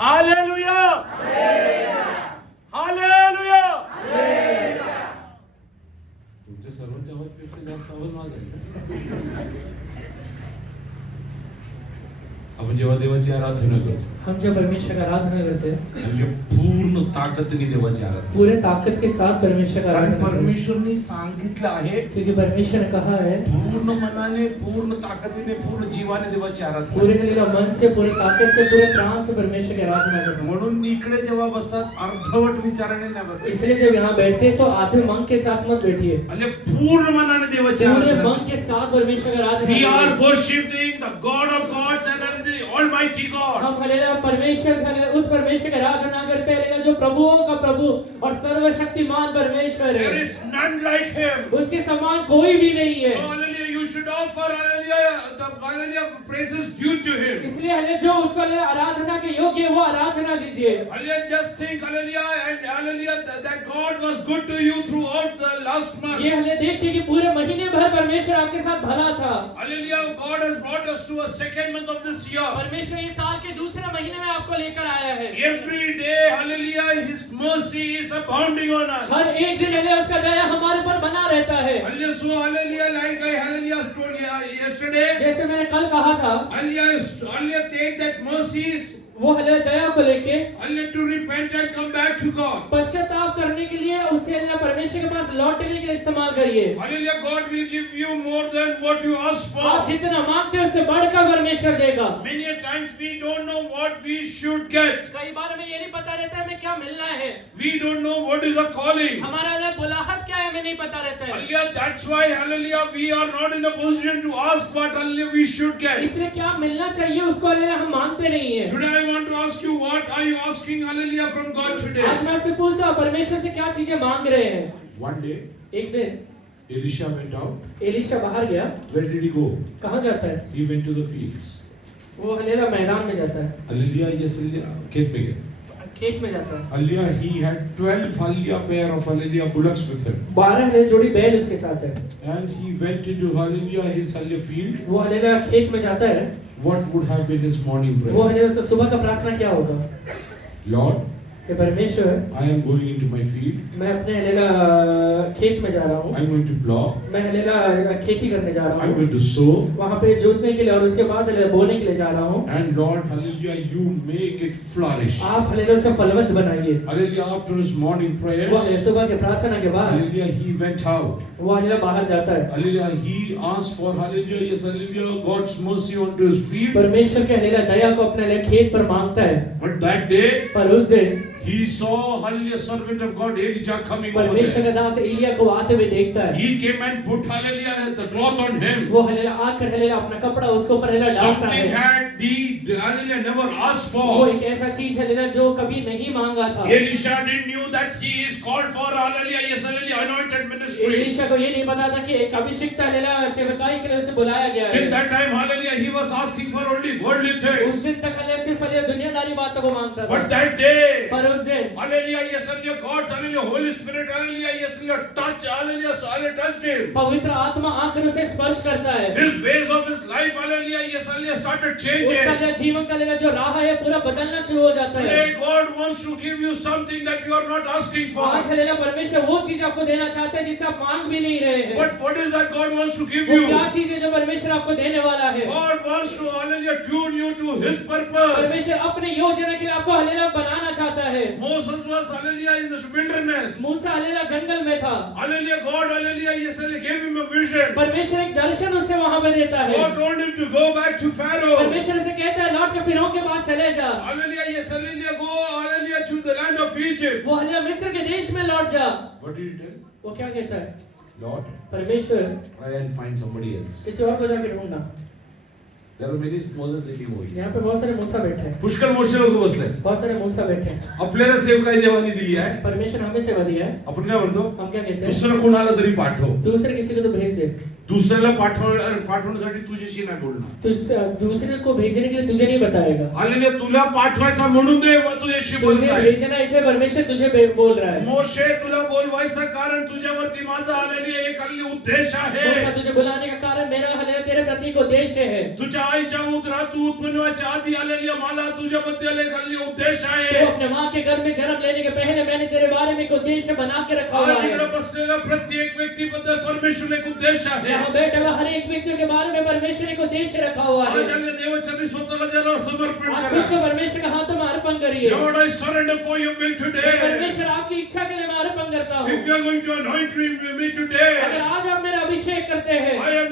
Hallelujah, hallelujah. तुमच्या सर्वांच्या आवाजपेक्षा जास्त आवाज माझा आहे. आपण जेव्हा देवाची आराधना करतो, हम जब परमेश्वर का आराधना करते हैं, म्हणजे पूर्ण ताकदीने देवाची आराधना. पूरे ताकत के साथ परमेश्वर का कारण आराधना करते हैं. परमेश्वरने सांगितलं आहे, क्योंकि परमेश्वर ने कहा है पूर्ण मनाने, पूर्ण ताकदीने, पूर्ण जीवाने देवाची आराधना. पूरे हलेला मन से, पूरे ताकत से, पूरे प्राण से परमेश्वर की आराधना करना. म्हणून इकडे जेव्हा बसतात अर्धवट विचाराने नाही बसायचं. इसलिए जब यहाँ बैठते हैं तो आधे मन के साथ मत बैठिए, म्हणजे पूर्ण मनाने देवाची पूरे आराधना. मन के साथ परमेश्वर का आराधना We are करें. worshiping the God of gods and the Almighty God. हम हलेला परमेश्वर उस परमेश्वर की आराधना करते हैं जो प्रभुओं का प्रभु और सर्वशक्तिमान परमेश्वर There है. is none like Him. उसके समान कोई भी नहीं है. So hallelujah, you should offer hallelujah the hallelujah praises due to Him. इसलिए हले जो उसको हले आराधना के योग्य है वो आराधना दीजिए. Hallelujah, just think hallelujah and hallelujah that God was good to you throughout the last month. ये हले देखिए कि पूरे महीने भर परमेश्वर आपके साथ भला था. Hallelujah, God has brought us to a second month of this year. परमेश्वर ये साल के दूसरे महीने में आपको लेकर आया है. Every day hallelujah His mercy is abounding on us. हर एक दिन हले उसका दया हमारे पर बना रहता है. Hallelujah, so hallelujah, like I hallelujah told you yesterday. जैसे मैंने कल कहा था, Hallelujah, take that mercies. वो हले दया को लेके Hallelujah, to repent and come back to God. पश्चाताप करने के लिए उसे हले परमेश्वर के पास लौटने के लिए इस्तेमाल करिए. Hallelujah, God will give you more than what you ask आप for. जितना मांगते हो उससे बढ़कर परमेश्वर देगा. Many a times we don't know what we should get. कई बार हमें ये नहीं पता रहता है हमें क्या मिलना है. We don't know what is a calling. हमारा हले बुलाहट क्या है हमें नहीं पता रहता है. Hallelujah, that's why hallelujah we are not in a position to ask what hallelujah we should get. इसलिए क्या मिलना चाहिए उसको हले हम मांगते नहीं है. Today I want to ask you, what are you asking hallelujah from God today? आज मैं आपसे पूछता हूँ परमेश्वर से क्या चीजें मांग रहे हैं. One day एक दिन Elisha went out. एलीशा बाहर गया. Where did he go? कहाँ जाता है? He went to the fields. वो हलेला मैदान में जाता है. Hallelujah, yes, hallelujah, खेत में गया. खेत में जाता है. Hallelujah, he had 12 hallelujah pair of hallelujah bullocks with him. 12 हले जोड़ी बैल उसके साथ है. And he went into hallelujah his hallelujah field. वो हलेला खेत में जाता है. What would have been his morning वो prayer? हलेला उसका सुबह का प्रार्थना क्या होगा? Lord, कि परमेश्वर I am going into my field. मैं अपने हलेला खेत में जा रहा हूँ. I'm going to plow. मैं हलेला खेती करने जा रहा I'm हूँ. going to sow. वहाँ पे जोतने के लिए और उसके बाद हलेला बोने के लिए जा रहा हूँ. And Lord, hallelujah, you make it flourish. आप हलेला उसे फलवंत बनाइए. Hallelujah, after his morning वो prayers, हलेला सुबह के प्रार्थना के बाद hallelujah, he went out. वो हलेला बाहर जाता है. Hallelujah, he asked for hallelujah, yes, hallelujah, God's mercy onto his field. परमेश्वर के हलेला दया को अपने हलेला खेत पर मांगता है. But that day, पर उस दिन he saw hallelujah, servant of God Elijah coming over परमेश्वर there. का दास एलिया को आते हुए देखता है. He came and put hallelujah the cloth on him. वो हलेला आकर हलेला अपना कपड़ा उसके ऊपर हलेला डालता Something है. had the hallelujah never asked वो for. एक ऐसा चीज हलेला जो कभी नहीं मांगा था. Elisha didn't knew that he is called for hallelujah, yes, hallelujah, anointed ministry. Elisha को ये नहीं पता था कि एक अभिषिक्त हलेला सेवकाई के लिए उसे बुलाया गया Till है. that time, hallelujah, he was asking for only worldly उस things. दिन तक हलेला सिर्फ हलेला दुनियादारी बातों को मांगता था. But that day, पर उस दिन hallelujah, yes, hallelujah, God's hallelujah, Holy Spirit, hallelujah, yes, hallelujah, touch, hallelujah, so hallelujah, touched him. पवित्र आत्मा आकर उसे स्पर्श करता है. His ways of his life, hallelujah, yes, hallelujah, started उसका changing. हलेला जीवन का हलेला जो राह है पूरा बदलना शुरू हो जाता है. Today, God wants to give you something that you are not asking for. आज हलेला परमेश्वर वो चीज आपको देना चाहते हैं जिसे आप मांग भी नहीं रहे हैं. But what is that God wants to give वो क्या you? चीज है जो परमेश्वर आपको देने वाला है? God wants to, hallelujah, tune you to His purpose. परमेश्वर अपने योजना के लिए आपको हलेला बनाना चाहता है. Moses was, hallelujah, in the wilderness. मूसा हलेला जंगल में था. Hallelujah, God, hallelujah, yes, hallelujah, gave him a vision. परमेश्वर एक दर्शन उसे वहां पर देता है. God told him to go back to Pharaoh. परमेश्वर से कहता है लौट के फिरौन के पास चले जा. Hallelujah, yes, hallelujah, go, hallelujah, to the land of Egypt. वो हलेला मिस्र के देश में लौट जा. What did he tell? वो क्या कहता है? Lord, परमेश्वर try and find somebody else. किसी और को जाके ढूंढना. There are many Moses sitting over here. यहाँ पे बहुत सारे मूसा बैठे हैं. पुष्कळ मोठे लोक बसले. बहुत सारे मूसा बैठे हैं. आपल्याला सेवकाई देवानी दिली आहे. परमेश्वर हमें सेवा दिया है. आपण काय म्हणतो? हम क्या कहते हैं? दुसरं कोणाला तरी पाठव. दूसरे किसी को तो भेज दे. दुसऱ्याला पाठवण्यासाठी तुझ्याशी नाही बोलणार. दूसरे को भेजने के लिए तुझे नहीं बताएगा. हालेलुया. तुला पाठवायचा म्हणून देव तुझ्याशी तुझे बोलत आहे. भेजना इसे परमेश्वर तुझे बोल रहा है. मोशे तुला बोलवायचं कारण तुझ्यावरती माझा हालेलुया एक हालेलुया उद्देश आहे. मूसा तुझे बुलाने का कारण मेरा हालेलुया तेरे प्रति एक उद्देश्य है. तुझ्या आईच्या उदरात तू उत्पन्न व्हायच्या आधी हालेलुया मला तुझ्याबद्दल एक हालेलुया उद्देश आहे. तो अपने माँ के गर्भ में जन्म लेने के पहले मैंने तेरे बारे में एक उद्देश्य बना के रखा हुआ आज है. इकडे बसलेल्या प्रत्येक व्यक्तीबद्दल परमेश्वर एक उद्देश आहे. यहाँ बैठे हुए हर एक व्यक्ति के बारे में परमेश्वर एक उद्देश्य रखा हुआ है. आज हालेलुया देवाच्या स्वतःला ज्याला समर्पण आज करा. खुद को परमेश्वर के हाथों में अर्पण करिए. Lord, I surrender for your will today. परमेश्वर आपकी इच्छा के लिए मैं अर्पण करता हूँ. If you are going to anoint me today, अगर आज आप मेरा अभिषेक करते हैं, I am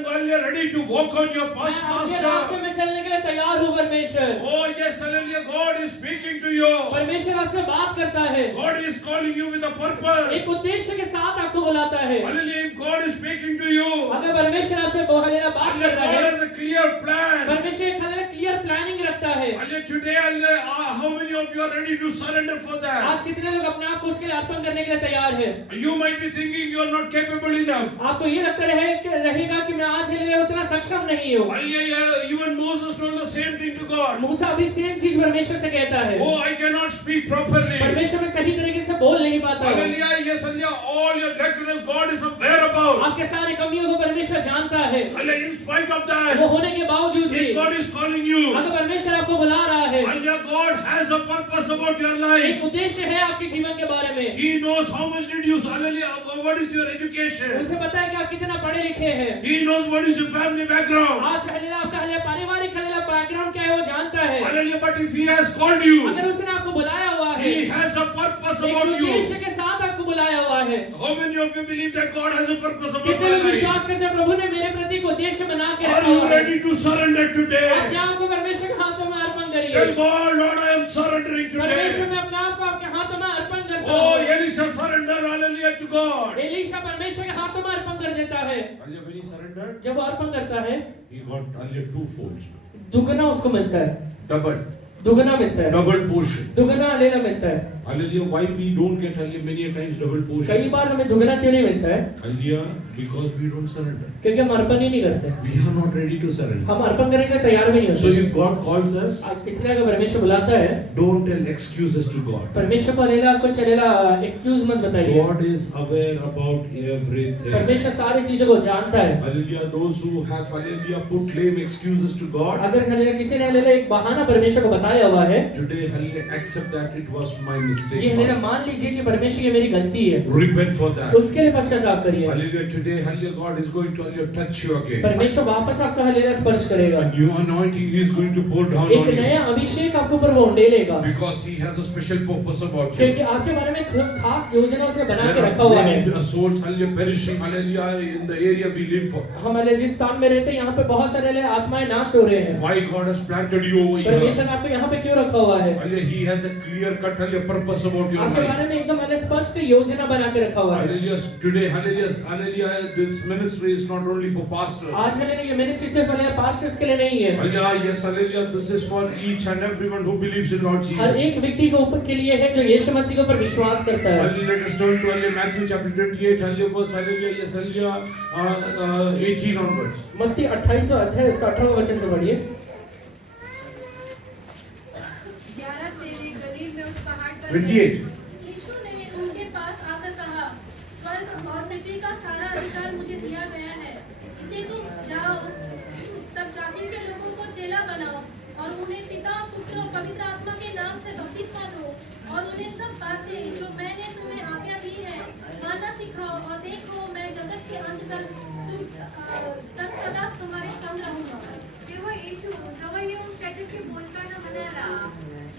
ready to walk on your path, मैं आपके रास्ते Master. में चलने के लिए तैयार हूँ परमेश्वर. Oh yes, hallelujah. God is speaking to you. परमेश्वर आपसे बात करता है. God is calling you with a एक purpose. उद्देश्य के साथ आपको बुलाता है. Hallelujah. If God is speaking to you, अगर परमेश्वर आपसे हालेलुया बात hallelujah, करता God है, has a clear plan. परमेश्वर एक हालेलुया क्लियर प्लानिंग रखता है. Hallelujah. Today, hallelujah, how many of you are ready to surrender for that? आज कितने लोग अपने आप को उसके लिए अर्पण करने के लिए तैयार हैं? You might be thinking you are not capable enough. आपको ये लगता रहेगा कि मैं आज हालेलुया उतना सक्षम नहीं हूँ. Hallelujah. Even Moses told the same thing to God. मूसा भी सेम चीज परमेश्वर से कहता है. Oh, I cannot speak properly. परमेश्वर में सही तरीके से बोल नहीं पाता हूँ. Hallelujah. Yes, hallelujah. All your lacunas, God is aware about. आपके सारे कमियों को परमेश्वर जानता है. Hallelujah. In spite of वो that, होने के बावजूद भी if God is calling you, अगर परमेश्वर आपको बुला रहा है, hallelujah, God has a purpose about your life. एक उद्देश्य है आपके जीवन के बारे में. He knows how much did you, hallelujah, what is your education. उसे पता है कि आप कितना पढ़े लिखे हैं. He knows what is your family background. आज हालेलुया आपका हालेलुया पारिवारिक हालेलुया बैकग्राउंड क्या है वो जानता है. Hallelujah. But if He has called you, अगर उसने आपको बुलाया हुआ है, He has a purpose एक about you. उद्देश्य के साथ आपको बुलाया हुआ है. How many of you believe that God has a purpose about कितने my लोग life? विश्वास करते हैं प्रभु ने मेरे प्रति एक उद्देश्य बना के Are रखा you हुआ है. ready to surrender अपने today? आप को परमेश्वर के हाथों में अर्पण Tell करिए. God, Lord, I am surrendering परमेश्वर today. मैं अपने आप को आपके हाथों में अर्पण करता Oh, हूँ. Elisha surrender, hallelujah, to God. Elisha परमेश्वर के हाथों में अर्पण कर देता है. Hallelujah, when he surrendered, जब वो अर्पण करता है, he got hallelujah two folds, दुगना उसको मिलता है. double मिलता है. double portion. दुगना हालेलुया मिलता है. Hallelujah, why we don't get hallelujah many a times double portion? कई बार हमें दुगना क्यों नहीं मिलता है? Hallelujah, because we don't surrender. क्योंकि हम अर्पण ही नहीं करते. We are not ready to surrender. हम अर्पण करने के लिए तैयार भी नहीं So होते. if God calls us, इसलिए अगर परमेश्वर बुलाता है, don't tell excuses to God. परमेश्वर को हालेलुया आपको चलेला एक्सक्यूज मत बताइए. God is aware about everything. परमेश्वर सारी चीजों को जानता है. Hallelujah, those who have hallelujah put lame excuses to God, अगर हालेलुया किसी ने हालेलुया एक बहाना परमेश्वर को बताया हुआ है, today hallelujah accept that it was my ये mistake. हालेलुया मान लीजिए कि परमेश्वर ये मेरी गलती है. Repent for that. उसके लिए पश्चाताप करिए. Hallelujah, today hallelujah God is going to hallelujah touch you again. परमेश्वर वापस आपका हालेलुया स्पर्श करेगा. A new anointing He is going to pour down एक on you. नया अभिषेक आपके ऊपर वो उंडेलेगा. Because He has a special purpose about you. क्योंकि आपके बारे में खास योजना उसने बना के There रखा are हुआ है. many souls hallelujah perishing hallelujah in the area we live for. हम हालेलुया जिस स्थान में रहते हैं यहाँ पे बहुत सारे हालेलुया आत्माएं नाश हो रहे हैं. Why God has planted you over here? परमेश्वर ने आपको यहाँ पे क्यों रखा हुआ है? Hallelujah, He has a clear cut hallelujah purpose about your आपके life. बारे में एकदम हालेलुया स्पष्ट योजना बना के रखा हुआ है. Hallelujah, today hallelujah, hallelujah, this ministry is not only for pastors. आज हालेलुया ये मिनिस्ट्री सिर्फ हालेलुया पास्टर्स के लिए नहीं है. Hallelujah, yes, hallelujah, this is for each and everyone who believes in Lord हर Jesus. एक व्यक्ति के ऊपर के लिए है जो यीशु मसीह के ऊपर विश्वास करता है. Hallelujah, let us turn to hallelujah, Matthew chapter 28, hallelujah, verse hallelujah, yes, hallelujah, 18 onwards. मत्ती 28 अध्याय इसका 18वां वचन से पढ़िए. 11 चेले गलील में उस पहाड़ पर 28. यीशु ने उनके पास आकर कहा, स्वर्ग और पृथ्वी का सारा अधिकार मुझे दिया गया है. इसे तुम जाओ, सब जाति के लोगों को चेला बनाओ और उन्हें पिता, पुत्र और पवित्र आत्मा के नाम से बपतिस्मा दो और उन्हें सब बातें जो मैंने तुम्हें आज्ञा दी है मानना सिखाओ. और देखो, मैं जगत के अंत तक सदा तुम्हारे संग रहूंगा. तेव्हा येशू जवळ येऊन त्याच्याशी बोलताना म्हणाला,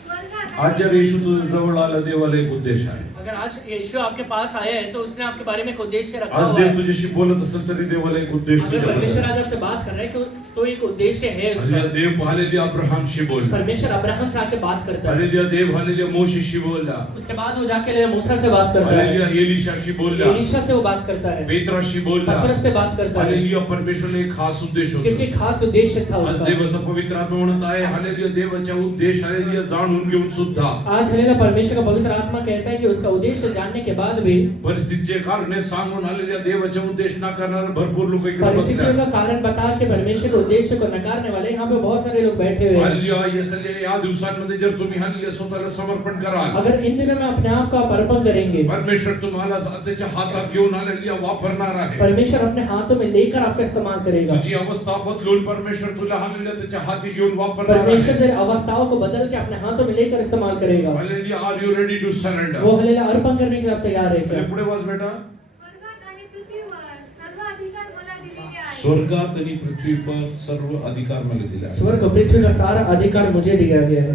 स्वर्गात आज जर येशू तुझ्या जवळ आला देवाला एक उद्देश आहे. अगर आज यीशु आपके पास आया है तो उसने आपके बारे में एक उद्देश्य रखा आज हुआ देव है. तुझ्याशी बोलत असेल तरी देवाला एक उद्देश अगर तुझ्याबद्दल परमेश्वर आहे. आज आपसे बात कर रहा है तो तो एक उद्देश्य है हालेलुया उसका। देव हालेलुया अब्राहमशी बोलला परमेश्वर अब्राहम से आके बात करता है, हालेलुया देव हालेलुया मोशेशी बोलला उसके बाद वो जाके मूसा से बात करता है, हालेलुया एलिशाशी बोलला एलीशा से वो बात करता है, पेत्राशी बोलला पतरस से बात करता है, हालेलुया परमेश्वरला एक खास उद्देश होता क्योंकि खास उद्देश्य था आज उसका। देवाचा पवित्र आत्मा म्हणत आहे हालेलुया देवाचा उद्देश हालेलुया जाणून घेऊन सुद्धा आज हालेलुया परमेश्वर का पवित्र आत्मा कहता है कि उसका उद्देश्य जानने के बाद भी परिस्थितीचे कारण सांगून हालेलुया देवाचा उद्देश ना करणारे भरपूर लोक इकडे परिस्थितियों बसले का कारण बता के परमेश्वर के उद्देश्य को नकारने वाले यहाँ पे बहुत सारे लोग बैठे हुए हैं। हालेलुया यसले या दिवसांमध्ये जर तुम्ही हालेलुया स्वतःला समर्पण कराल अगर इन दिनों में अपने आप को आप अर्पण करेंगे, परमेश्वर तुम्हाला त्याच्या हातात घेऊन हालेलुया वापरणार आहे परमेश्वर अपने हाथों में लेकर आपका इस्तेमाल करेगा। तुझी अवस्था बदलून परमेश्वर तुला हालेलुया त्याच्या हाती घेऊन वापरणार परमेश्वर आहे तेरे अवस्थाओं को बदल के अपने हाथों में लेकर इस्तेमाल करेगा। Hallelujah are you ready to वो सरेंडर हालेलुया अर्पण करने के लिए आप तैयार है क्या? पुढे वाच बेटा स्वर्गात आणि पृथ्वीवर सर्व अधिकार मला दिलेले आहे. स्वर्गात आणि पृथ्वीवर सर्व अधिकार मला दिला आहे. स्वर्ग और पृथ्वी का सारा अधिकार मुझे दिया गया है।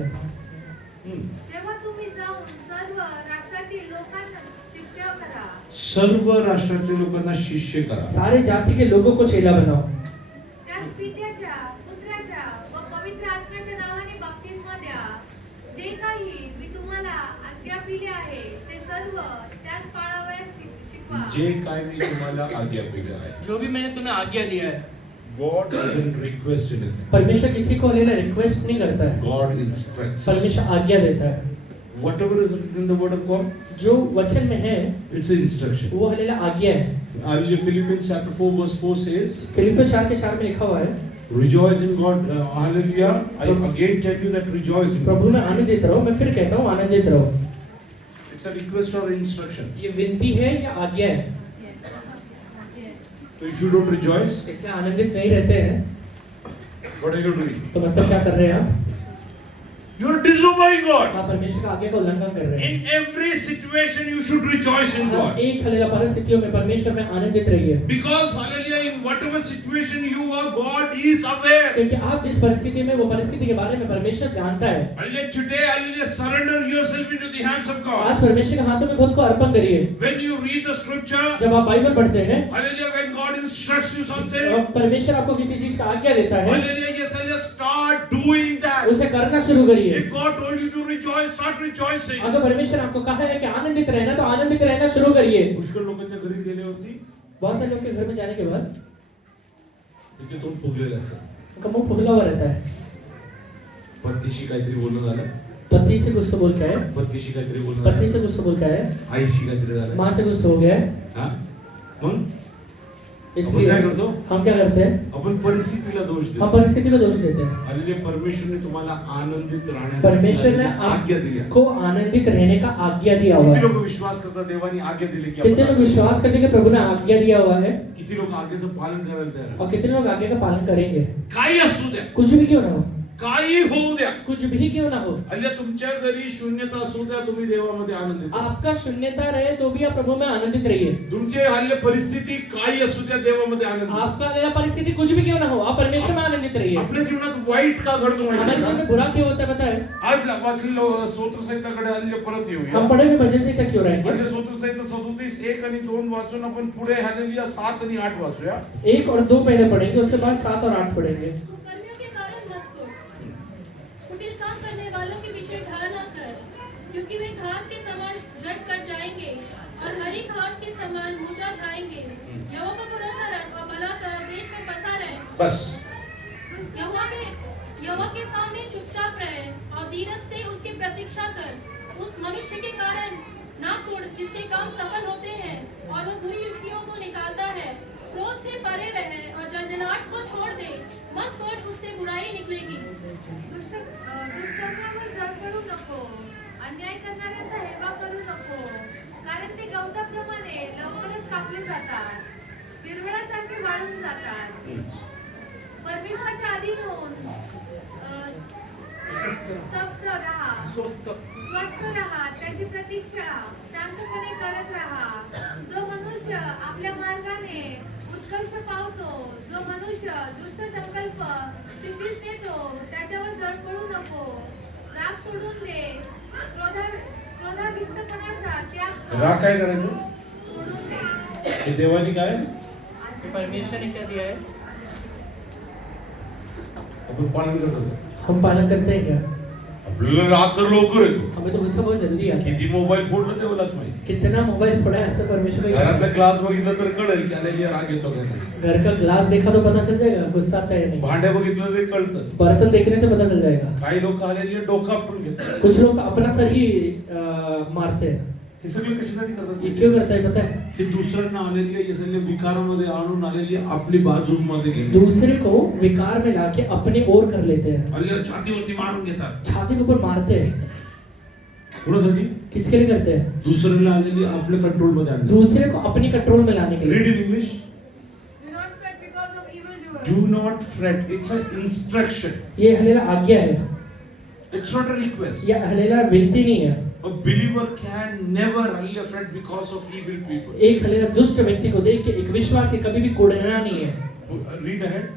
जेव्हा तुम्ही जाऊन सर्व राष्ट्रातील लोकांना शिष्य करा. सर्व राष्ट्रातील लोकांना शिष्य करा सारे जाति के लोगों को चेला बनाओ, त्यास पित्याच्या, पुत्राच्या व पवित्र आत्म्याच्या नावाने बप्तिस्मा द्या. जे काही मी तुम्हाला आज्ञापिले आहे ते सर्व त्यास पाळावयास शिकवा. जे काय मी तुम्हाला आज्ञा दिली आहे जो भी मैंने तुम्हें आज्ञा दिया है। God doesn't request anything. परमेश्वर किसी को हालेलुया रिक्वेस्ट नहीं करता है, God instructs. परमेश्वर आज्ञा देता है। Whatever is written in the word of God, जो वचन में है it's an instruction. वो हालेलुया आज्ञा है। Hallelujah. Philippians chapter 4 verse 4 says, फिलिप्पियों 4:4 में लिखा हुआ है, rejoice in God. Hallelujah. I again tell you that rejoice in God. प्रभु में आनंदित रहो। मैं फिर कहता हूँ आनंदित रहो। It's a request or instruction. ये विनती है या आज्ञा है? So if you don't rejoice, इसलिए आनंदित नहीं रहते हैं what are you doing? तो मतलब क्या कर रहे हैं आप? You are disobeying God. आप परमेश्वर का आज्ञा का उल्लंघन कर रहे हैं। In every situation, you should rejoice in हर God. एक हालेलुया परिस्थितियों में परमेश्वर में आनंदित रहिए, Because hallelujah, in whatever situation you are, God is aware. क्योंकि आप जिस परिस्थिति में वो परिस्थिति के बारे में परमेश्वर जानता है। Hallelujah. Today, hallelujah, surrender yourself into the hands of God. आज परमेश्वर के हाथों में खुद को अर्पण करिए। When you read the scripture, जब आप बाइबल पढ़ते हैं hallelujah, when God instructs you something, और परमेश्वर आपको किसी चीज का आज्ञा देता है, hallelujah, yes, hallelujah, start doing that. उसे करना शुरू करिए। If God told you to rejoice, start rejoicing. अगर परमेश्वर आपको कहा है कि आनंदित रहना, तो आनंदित रहना शुरू करिए। पुष्कळ लोकांच्या घरी गेले होती बहुत सारे लोग के घर में जाने के बाद तिथे तोंड फुगलेलं असतं उनका मुंह फुगला हुआ रहता है। पत्नीशी काहीतरी बोलणं झालं पत्नी से कुछ तो बोल के है, पत्नीशी काहीतरी बोलणं पत्नी झालं से कुछ तो बोल के है, आईशी काहीतरी झालं माँ से कुछ तो हो गया है। हा मग इसलिए आपण काय करतो? हम क्या करते हैं? आपण परिस्थितीला दोष हम देतो परिस्थिति को दोष देते हैं। हल्ली परमेश्वरने तुम्हाला आनंदित परमेश्वर ने राहण्यासाठी आज्ञा दिली आहे. आपको आनंदित रहने का आज्ञा दिया हुआ किती है। लोक विश्वास करतात देवानी आज्ञा दिली की कितने लोग आपण- विश्वास करते हैं कि प्रभु ने आज्ञा दिया हुआ है, किती लोक आज्ञेचं पालन करायला तयार आहे? और कितने लोग आज्ञा का पालन करेंगे? काही असू द्या कुछ भी क्यों ना हो, काही होऊ द्या कुछ भी क्यों ना हो, हल्ली तुमच्या घरी शून्यता असू द्या तुम्ही देवामध्ये आनंदित राहा. आपका शून्यता रहे तो भी आप प्रभु में आनंदित रहिए। तुमचे हल्ले परिस्थिती काही असू द्या देवामध्ये आनंदित राहा. आपका अगर परिस्थिति कुछ भी क्यों ना हो, आप परमेश्वर में आनंदित रहिए। आपल्या जीवनात वाईट का घडतो हमारे माहिती जीवन आहे में का? बुरा क्यों होता है पता है? आज वाचलेलं स्तोत्रसंहिताकडे हल्ली परत येऊया. हम पढ़े हुए भजन संहिता क्यों रहेंगे? म्हणजे स्तोत्रसंहिता 37 1 आणि 2 वाचून आपण पुढे हालेलुया 7 आणि 8 वाचूया. 1 और 2 पहले पढ़ेंगे, उसके बाद 7 और 8 पढ़ेंगे। कुकर्मियों के कारण मत को कुटिल काम करने वालों के विषय ढा ना कर, क्योंकि वे घास के समान झट कट जाएंगे और हरी घास के समान मुरझा जाएंगे। यहोवा पर भरोसा रख और भला कर देश में बसा रहे। बस यहोवा के सामने चुपचाप रहे और धीरज से उसकी प्रतीक्षा कर। उस मनुष्य के कारण ना तोड़ जिसके काम सफल होते हैं और वह बुरी युक्तियों को निकालता है। क्रोध से परे रहे और जंजलाहट को छोड़ दे, मत तोड़ उससे बुराई निकलेगी। दुष्कर्मावर जळफळू नको. अन्याय करणाऱ्यांचा हेवा करू नको. कारण ते गवताप्रमाणे लवकरच कापले जातात. हिरवळासारखे वाळून जातात. परमेश्वराच्या अधीन होऊन स्तब्ध राहा. स्वस्थ राहा. त्याची प्रतीक्षा शांतपणे करत राहा. जो मनुष्य आपल्या मार्गाने उत्कर्ष पावतो, जो मनुष्य दुष्ट संकल्प सिद्धीस नेतो, त्याच्यावर जळफळू नको. राग सोडून दे. क्रोधाभिष्टपणाचा त्याग कर. राग काय करायचं? सोडून दे. हे देवानी काय परमेश्वर ने क्या दिया है? आपण पालन करतो. हम पालन करते हैं क्या? आपल्याला रात्र लवकर येतो. हमें तो गुस्सा बहुत जल्दी आता है. किती मोबाईल फोडलं तेवढाच माहिती. कितना मोबाइल फोड़ा है ऐसा परमेश्वर को घरातला ग्लास बघितलं तर कळेल की हालेलुया राग येतो का नाही. घर का ग्लास देखा तो पता चल जाएगा गुस्सा आता है या नहीं. भांडे बघितलं ते कळतं. बर्तन देखने से पता चल जाएगा. काही लोक हालेलुया डोका पण घेतात. कुछ लोग तो अपना सर ही मारते हैं. हे सगळं कशासाठी करतात? ये क्यों करता है पता है? हे दुसऱ्यांना आलेले हे सगळे विकारामध्ये आणून आलेली आपली बाजूमध्ये घेणे. दूसरे को विकार में लाके अपने ओर कर लेते हैं. हालेलुया छातीवरती मारून घेतात. छाती के ऊपर मारते हैं. कोणासाठी? किसके लिए करते हैं? दुसऱ्याला आलेली आपल्या कंट्रोल मध्ये आणणे. दूसरे को अपनी कंट्रोल में लाने के लिए. Read in English. Do not fret because of evildoers. Do not fret. It's an instruction. ये हलेला आज्ञा है. It's not a request. ये हलेला विनती नहीं है. A believer can never hallelujah fret because of evil people. एक हलेला दुष्ट व्यक्ति को देख के एक विश्वासी कभी भी कोड़ना नहीं है. Read ahead.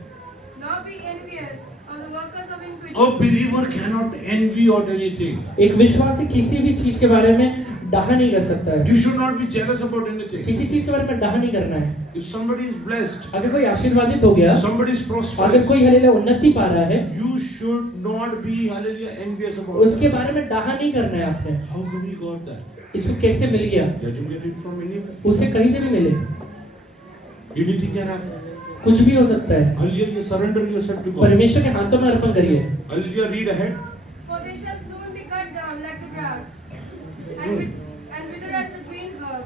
Nor be envious of the workers of iniquity. A believer cannot envy or anything. एक विश्वासी किसी भी चीज के बारे में डाहा नहीं कर सकता है. You should not be jealous about anything. किसी चीज के बारे में डाहा नहीं करना है. If somebody is blessed, अगर कोई आशीर्वादित हो गया, somebody is अगर prosperous, कोई हलेला उन्नति पा रहा है, you should not be hallelujah envious about उसके that. बारे में डाहा नहीं करना है आपने. How come he got that? इसको कैसे मिल गया? Let him get it from anywhere. उसे कहीं से भी मिले. Anything can happen. कुछ भी हो सकता है. Hallelujah, you surrender yourself to God. परमेश्वर के हाथों में अर्पण करिए. Hallelujah, read ahead. For they shall soon be cut down like the grass, and wither as the green herb.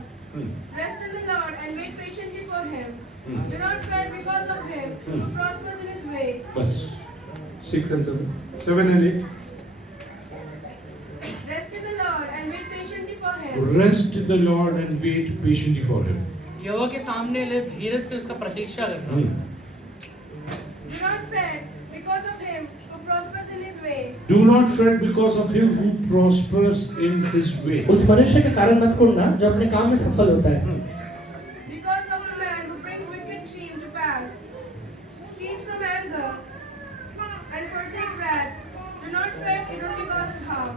Rest in the Lord and wait patiently for him. Do not fret because of him who prospers in his way. Bas. 6 and 7. 7 and 8. Rest in the Lord and wait patiently for him. Rest in the Lord and wait patiently for him. यहोवा के सामने धीरज से उसका प्रतीक्षा करना. Do not fret because of him who prospers in his way. Do not fret because of him who prospers in his way. उस मनुष्य के कारण मत कोड़ना जो अपने काम में सफल होता है. Because of the man who brings wicked scheme to pass. Cease from anger and forsake wrath. Do not fret, it only causes harm.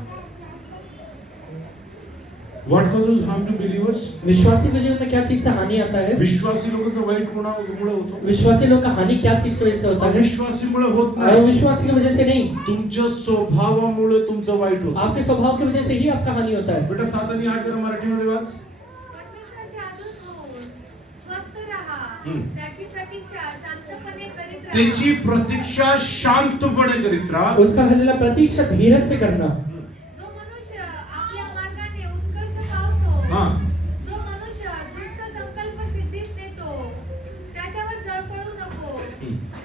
What causes harm to believers? विश्वासी के जीवन में क्या चीज से हानि आता है? विश्वासी लोकांचा वाईट कोणामुळे होतो? विश्वासी लोग का हानि क्या चीज की वजह से होता है? अविश्वासीमुळे होत और नाही. विश्वासी की वजह से नहीं. तुमच्या स्वभावामुळे तुमचं वाईट होतं. आपके स्वभाव की वजह से ही आपका हानि होता है. बेटा 7 आणि 8 जरा मराठीमध्ये वाच. परमेश्वराचे आदर होऊन स्वस्थ राहा. त्याची प्रतीक्षा शांतपणे करीत राहा. त्याची प्रतीक्षा शांतपणे करीत राहा. उसका हलेला प्रतीक्षा धीरज से करना. जो मनुष्य आपल्या मार्गाने उत्कर्ष पावतो, हां. जो मनुष्य दुष्ट संकल्प सिद्धीस नेतो, त्याच्यावर जळफळू नको.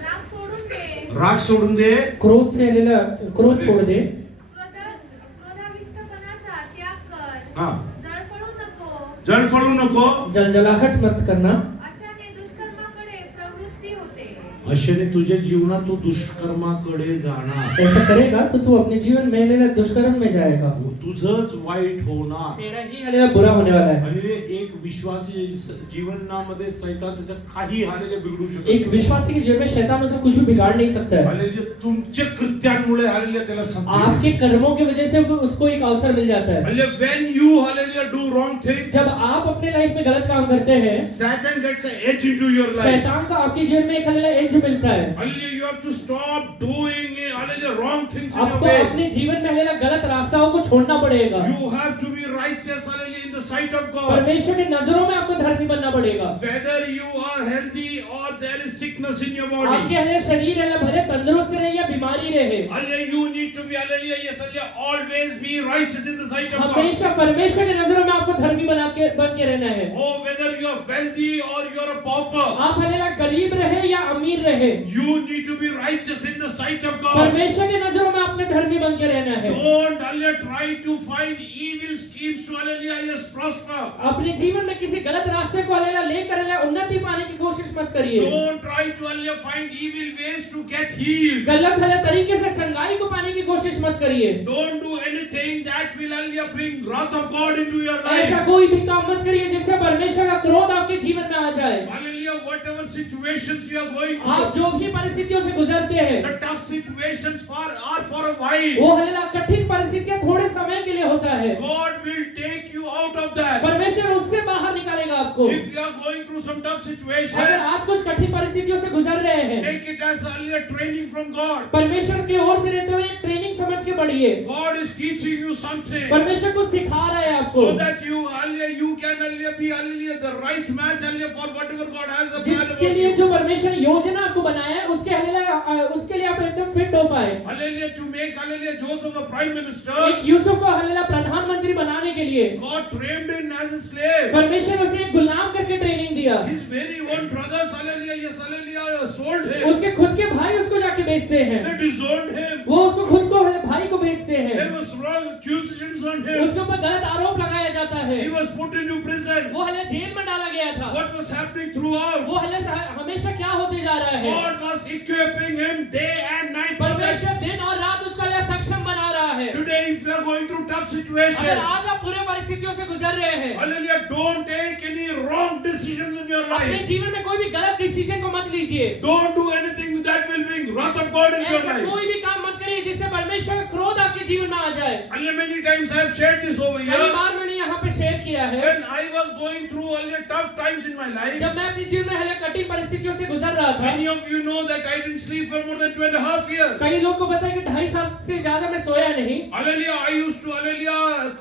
राग सोडून दे. राग सोडून दे. क्रोध से हलेला क्रोध छोड़ दे. क्रोधाविष्टपणाचा त्याग कर. हां. जळफळू नको. जळफळू नको. जलजलाहट मत करना. अशाने दुष्कर्माकडे प्रवृत्ती होते. अशाने तुझ्या जीवनात तू दुष्कर्माकडे जाणार. ऐसा करेगा तो तू अपने जीवन में हलेला दुष्कर्म में जाएगा. तुझंच वाईट होणार. तेरा ही हलेला बुरा होने वाला है. आणि एक विश्वासी जीवनामध्ये सैतान त्याच्या काही हालेले बिघडू शकत एक विश्वासी के जीवन में शैतान उसे कुछ भी बिगाड़ नहीं सकता है. हालेलुया. तुमच्या कृत्यांमुळे हालेलुया त्याला संधी आपके मिळते. कर्मों की वजह से उसको एक अवसर मिल जाता है. Hallelujah. when you hallelujah do wrong things, जब आप अपने लाइफ में गलत काम करते हैं, Satan gets an edge into your life. शैतान का आपके जीवन में एक हलेला एज मिलता है. Hallelujah. You have to stop doing hallelujah wrong things in your आपको ways. अपने जीवन में हलेला गलत रास्ताओं को छोड़ना पड़ेगा. You have to be righteous hallelujah in the sight of God. परमेश्वर की नजरों में आपको धर्मी बनना पड़ेगा. Whether you are healthy or there is sickness in your आपके body. हले शरीर हले भले तंदुरुस्त रहे या बीमारी रहे, Hallelujah. You need to be hallelujah. Yes, hallelujah. Always be righteous in the sight of God. हमेशा परमेश्वर की नजरों में आपको धर्मी बन के रहना है. Oh, whether you are wealthy or you are a pauper. आप हलेला गरीब रहे या अमीर रहे, You need to be righteous in the sight of God. परमेश्वर की नजरों में आपने धर्मी बन के रहना है. Don't hallelujah try to find evil schemes to hallelujah yes prosper. अपने जीवन में किसी गलत रास्ते को हलेला लेकर हलेला उन्नति पाने की कोशिश मत करिए. Don't try to hallelujah find evil ways to get healed. गलत हले तरीके से चंगाई को पाने की कोशिश मत करिए. Don't do anything that will hallelujah bring wrath of God into your ऐसा life. कोई भी काम मत करिए जिससे परमेश्वर का क्रोध आपके जीवन में आ जाए. Hallelujah, whatever situations you are going आप through, जो भी परिस्थितियों से गुजरते हैं, the tough situations are for a while. वो हलेला कठिन परिस्थितियां थोड़े समय के लिए होता है. God will take you out of that. परमेश्वर उससे बाहर निकालेगा आपको. आपको। If you are going through some tough अगर situation, आज कुछ कठिन परिस्थितियों से गुजर रहे हैं, take it as a training from God. परमेश्वर की ओर से रहते हुए एक ट्रेनिंग समझ के बढ़िए। God is teaching you something परमेश्वर कुछ सिखा रहा है आपको, so that you can be the right match for whatever God has a plan जिसके about लिए you. जो परमेश्वर योजना आपको बनाया है उसके लिए आप एकदम फिट हो पाए। Hallelujah, to make Joseph a prime minister, एक यूसुफ को प्रधानमंत्री बनाने के लिए God trained him as a slave. परमेश्वर उसे एक गुलाम करके ट्रेनिंग दिया। His very own brothers, sold him. उसके खुद के भाई उसको जाके बेचते हैं, They disowned him. वो उसको खुद को भाई को बेचते हैं, There was wrong accusations on him. उसके ऊपर गलत आरोप लगाया जाता है, He was put into prison. वो जेल में डाला गया था। What was happening throughout? वो हमेशा क्या होते जा रहा है, God was equipping him day and night for that. परमेश्वर दिन और रात उसका सक्षम बना रहा है। Today, if you are going through tough अगर situations, आज आप बुरे परिस्थितियों से गुजर रहे हैं, hallelujah, don't take any wrong decisions in your अपने life. जीवन में कोई भी गलत डिसीजन को मत लीजिए। Don't do anything that will bring wrath of God in your ऐसा life. कोई भी काम मत करिए जिससे परमेश्वर का क्रोध आपके जीवन में आ जाए। And many times I have shared this over कई here. बार मैंने यहाँ पे शेयर किया है, When I was going through tough times in my life, जब मैं अपने जीवन में कठिन परिस्थितियों से गुजर रहा था। many of you know that I didn't sleep for more than 2.5 years. कई लोग को पता है कि 2.5 साल से ज्यादा मैं सोया नहीं। Hallelujah, I used to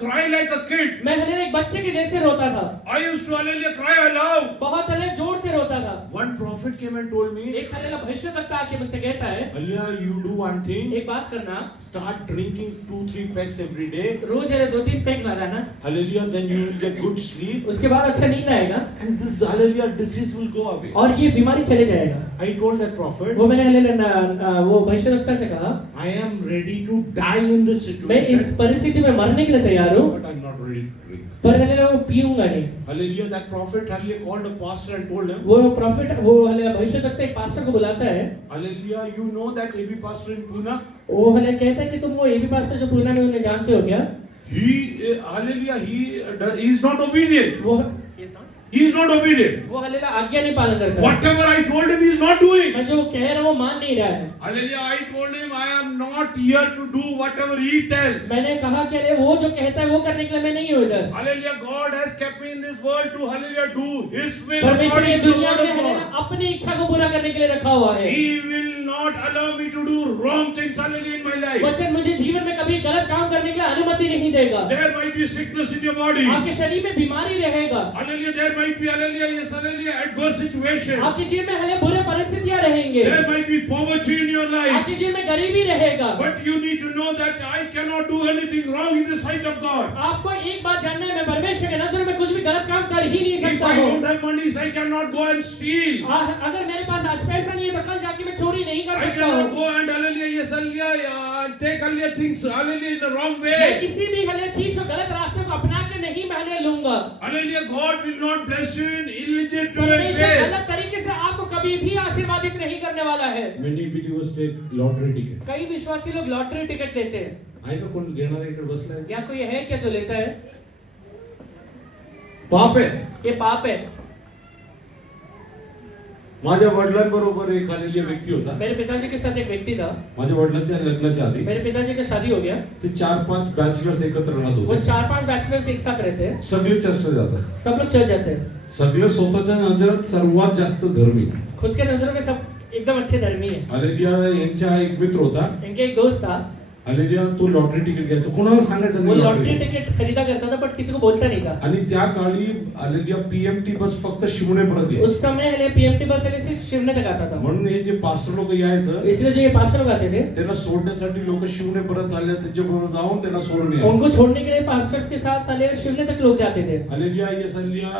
cry like a kid. मैं एक bच्चे के जैसे रोता था, I used to cry aloud. बहुत जोर से रोता था। One prophet came and told me, एक भविष्यवक्ता आके मुझसे कहता है, Hallelujah, you do one thing. एक बात करना, Start drinking 2-3 packs every day. रोज 2-3 पैक लगाना, Hallelujah, then you will get good sleep. उसके बाद अच्छा नींद आएगा And this hallelujah disease will go away. और ये बीमारी चले जाएगा। I told that prophet, वो मैंने वो भविष्यवक्ता से कहा, I am ready to die in this मैं इस situation, परिस्थिति में मरने के लिए तैयार हूँ, but I'm not ready to drink. पर वो पीऊंगा नहीं। Hallelujah, that prophet hallelujah called a pastor and told him, वो प्रॉफिट वो भविष्यवक्ता एक पास्टर को बुलाता है, Hallelujah, you know that AB pastor in Pune? वो कहता है कि तुम वो एबी पास्टर जो पूना में उन्हें जानते हो क्या? Hallelujah, he is not obedient. वो He is not obedient. वो आज्ञा नहीं पालन करता। Whatever I told him, he is not doing. मैं जो कह रहा हूँ वो मान नहीं रहा है। Hallelujah, I told him I am not here to do whatever he tells. मैंने कहा कि वो जो कहता है वो करने के लिए मैं नहीं हूँ इधर। Hallelujah, God has kept me in this world to hallelujah do His will परमेश्वर ने according to the दुनिया word में of God. अपनी इच्छा को पूरा करने के लिए रखा हुआ है। He will not allow me to do wrong things hallelujah in my life. वचन मुझे जीवन में कभी गलत काम करने के लिए अनुमति नहीं देगा। There might be sickness in your body. आपके शरीर में बीमारी रहेगा। Hallelujah, there might be hallelujah, yes hallelujah, adverse situations. आपके जीवन में बुरे परिस्थितियां रहेंगे। There might be poverty in your life. आपके जीवन में गरीबी रहेगा। But you need to know that I cannot do anything wrong in the sight of God. आपको एक बात जानना है, मैं परमेश्वर के नजर में कुछ भी गलत काम कर ही नहीं If सकता I हूँ। don't have money, I cannot go and steal. अगर मेरे पास आज पैसा नहीं है तो कल जाके मैं चोरी नहीं कर I सकता cannot हूँ। go and hallelujah, yes hallelujah, take hallelujah things hallelujah in the wrong मैं way. किसी भी चीज को गलत रास्ते को अपना के नहीं मैं लूंगा। Hallelujah, God will not bless you in illegitimate परमेश्वर ways. गलत तरीके से आपको कभी भी आशीर्वादित नहीं करने वाला है। Many believers take lottery tickets. कई विश्वासी लोग लॉटरी टिकट लेते हैं। आहे का कोण घेणार इकडे बसलाय? या कोई है क्या जो लेता है? पाप है. ये पाप है। माझ्या वडिलांबरोबर एक आलेली व्यक्ती होता. मेरे पिताजी के साथ एक व्यक्ती था। माझ्या वडिलांच्या लग्नाच्या आधी मेरे पिताजी का शादी हो गया। ते 4-5 बॅचलर्स एकत्र राहत वो होते. 4-5 बैचलर्स एक साथ रहते हैं। सगळे चर्च जातात. सब लोग चर्च जाते हैं। सगळे स्वतःच्या नजरेत सर्वात जास्त धर्मी. खुद के नजरों में सब एकदम अच्छे धर्मी है। हालेलुया, यांचा एक मित्र होता. इनके एक दोस्त था। हालेलुया, तो लॉटरी तिकीट घ्यायचा. कोणाला सांगायचं वो नाही लॉटरी लॉटरी. टिकट खरीदा करता था बट किसी को बोलता नहीं था। आणि त्या काळी हालेलुया पीएमटी बस फक्त शिवणेपर्यंत यायची. उस समय पीएमटी बस से शिवने तक आता था। म्हणून हे जे पास्टर लोक यायचं, इसलिए जो ये पास्टर लोग आते थे, त्यांना सोडण्यासाठी लोक शिवणेपर्यंत आले, त्याच्याबरोबर जाऊन त्यांना सोडून यायचे. उनको छोड़ने के लिए पास्टर्स के साथ शिवने तक लोग जाते थे। हालेलुया, येस हालेलुया,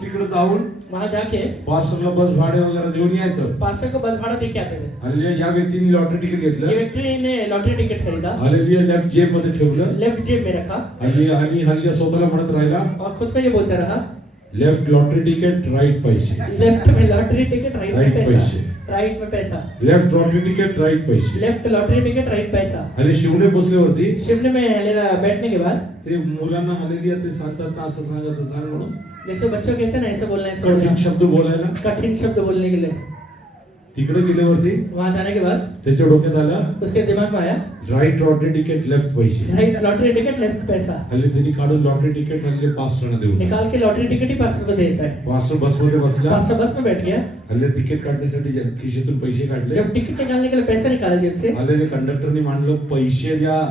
तिकडे जाऊन वहां जाके पास्टरला बस भाडे वगैरे देऊन यायचं. पास्टर को बस भाड़ा दे के आते थे। हालेलुया, या व्यक्तीने लॉटरी तिकीट ये घेतलं. व्यक्ति ने लॉटरी टिकट खरीदा, हालेलुया, लेफ्ट जेब मध्ये ठेवलं लेफ्ट जेब में रखा आणि हालेलुया स्वतःला म्हणत राहिला, और खुद को ये बोलता रहा, लेफ्ट लॉटरी तिकीट, राइट पैसे. लेफ्ट में लॉटरी टिकट, राइट में राइट पैसा, पैसे. राइट में पैसा, लेफ्ट लॉटरी तिकीट, राइट पैसे. लेफ्ट लॉटरी टिकट, राइट पैसा। आणि शिवणे बसल्यावरती शिवने में बैठने के बाद ते मुलांना हालेलुया ते सांगतात ना, असं सांगायचं सांग म्हणून. जैसे बच्चों कहते हैं ना, ऐसे बोलना है, कठीण शब्द बोलायला. कठिन शब्द बोलने के लिए तिकडे गेल्यावरती वहां जाने के बाद त्याच्या डोक्यात आलं उसके दिमाग में आया राईट लॉटरी तिकीट लेफ्ट पैसे राइट लॉटरी टिकट लेफ्ट पैसा हल्ली त्यांनी काढून लॉटरी तिकीट हल्ली पास्टरना देऊन निकाल के लॉटरी टिकट ही पास्टर को देता है। पास्टर बसमध्ये बसला पास्टर बस में बैठ गया, हल्ली तिकीट काढण्यासाठी खिशेतून पैसे काढले जब टिकट निकालने के लिए पैसा निकाला जेब से, आलेले कंडक्टरनी मानलं पैसे द्या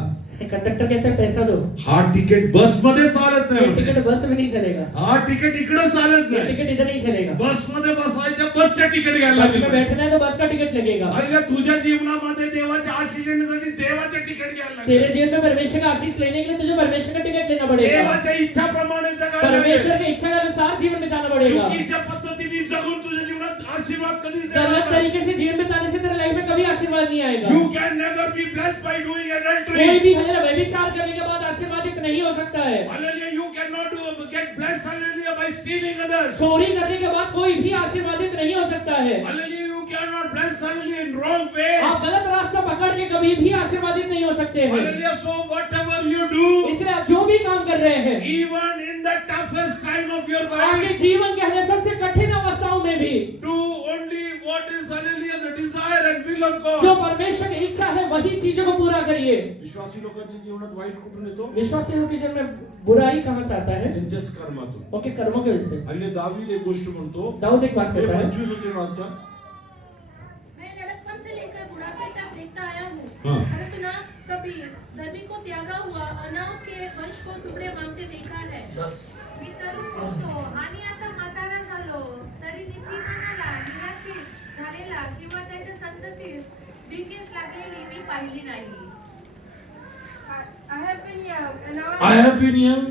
कंडक्टर कहता है पैसा दो, हा तिकीट बस मध्ये चालत ये नाही टिकट बस में नहीं चलेगा, हा तिकीट इकडे चालत ये नाही टिकट इधर नहीं चलेगा, बस मध्ये बसायच्या बसच्या तिकीट घ्यायला बस में लागेल बैठना है तो बस का टिकट लगेगा, अरे तुझ्या जीवनामध्ये देवाच्या आशीष येण्यासाठी देवाचे तिकीट घ्यायला लागेल तेरे जेब में परमेश्वर का आशीष लेने के लिए तुझे परमेश्वर का टिकट लेना पड़ेगा, देवाच्या इच्छाप्रमाणे जगायला परमेश्वर लागेल की इच्छा के अनुसार जीवन बिताना पड़ेगा। चुकीच्या पद्धतीने जगून तुझ्या जीवनात आशीर्वाद कधीच येणार गलत नाही. तरीके से जीवन बिताने से तेरे लाइफ में कभी आशीर्वाद नहीं आएगा। You can never be blessed by doing कोई adultery. भी हल्ला व्यभिचार करने के बाद आशीर्वादित नहीं हो सकता है। Hallelujah, you cannot get blessed, hallelujah, by stealing others. चोरी करने के बाद कोई भी आशीर्वादित नहीं हो सकता है। Hallelujah, you cannot bless, hallelujah, in wrong ways. आप गलत रास्ता पकड़ के कभी भी आशीर्वादित नहीं हो सकते हैं। Hallelujah, so whatever you do, इसलिए आप जो भी काम कर रहे हैं, even in the toughest time of your आपके life, जीवन के हल्ले सबसे कठिन अवस्थाओं में भी do only what is, hallelujah, the desire and will of जो God. परमेश्वर की इच्छा है वही चीजों को पूरा करिए। विश्वासी लोकांच्या जीवनात वाईट कुठून येतो? विश्वासियों के जीवन में बुराई कहाँ से आता है? त्यांच्याच कर्मातून. उनके कर्मों की वजह से। हल्ली दावीद एक गोष्ट म्हणतो, दाऊद एक बात हे कहता है, 25 वचनाचा, मैं लड़कपन से लेकर बुढ़ापे तक देखता आया हूँ, हाँ। परंतु ना कभी धर्मी को त्यागा हुआ और ना उसके वंश को टुकड़े मांगते देखा है। मी तरुण होतो आणि आता म्हातारा झालो तरी नीतिमानाला निराशित झालेला किंवा त्याच्या संततीस भीकेस लागलेली मी पाहिली नाही. I have been young and now I have been young,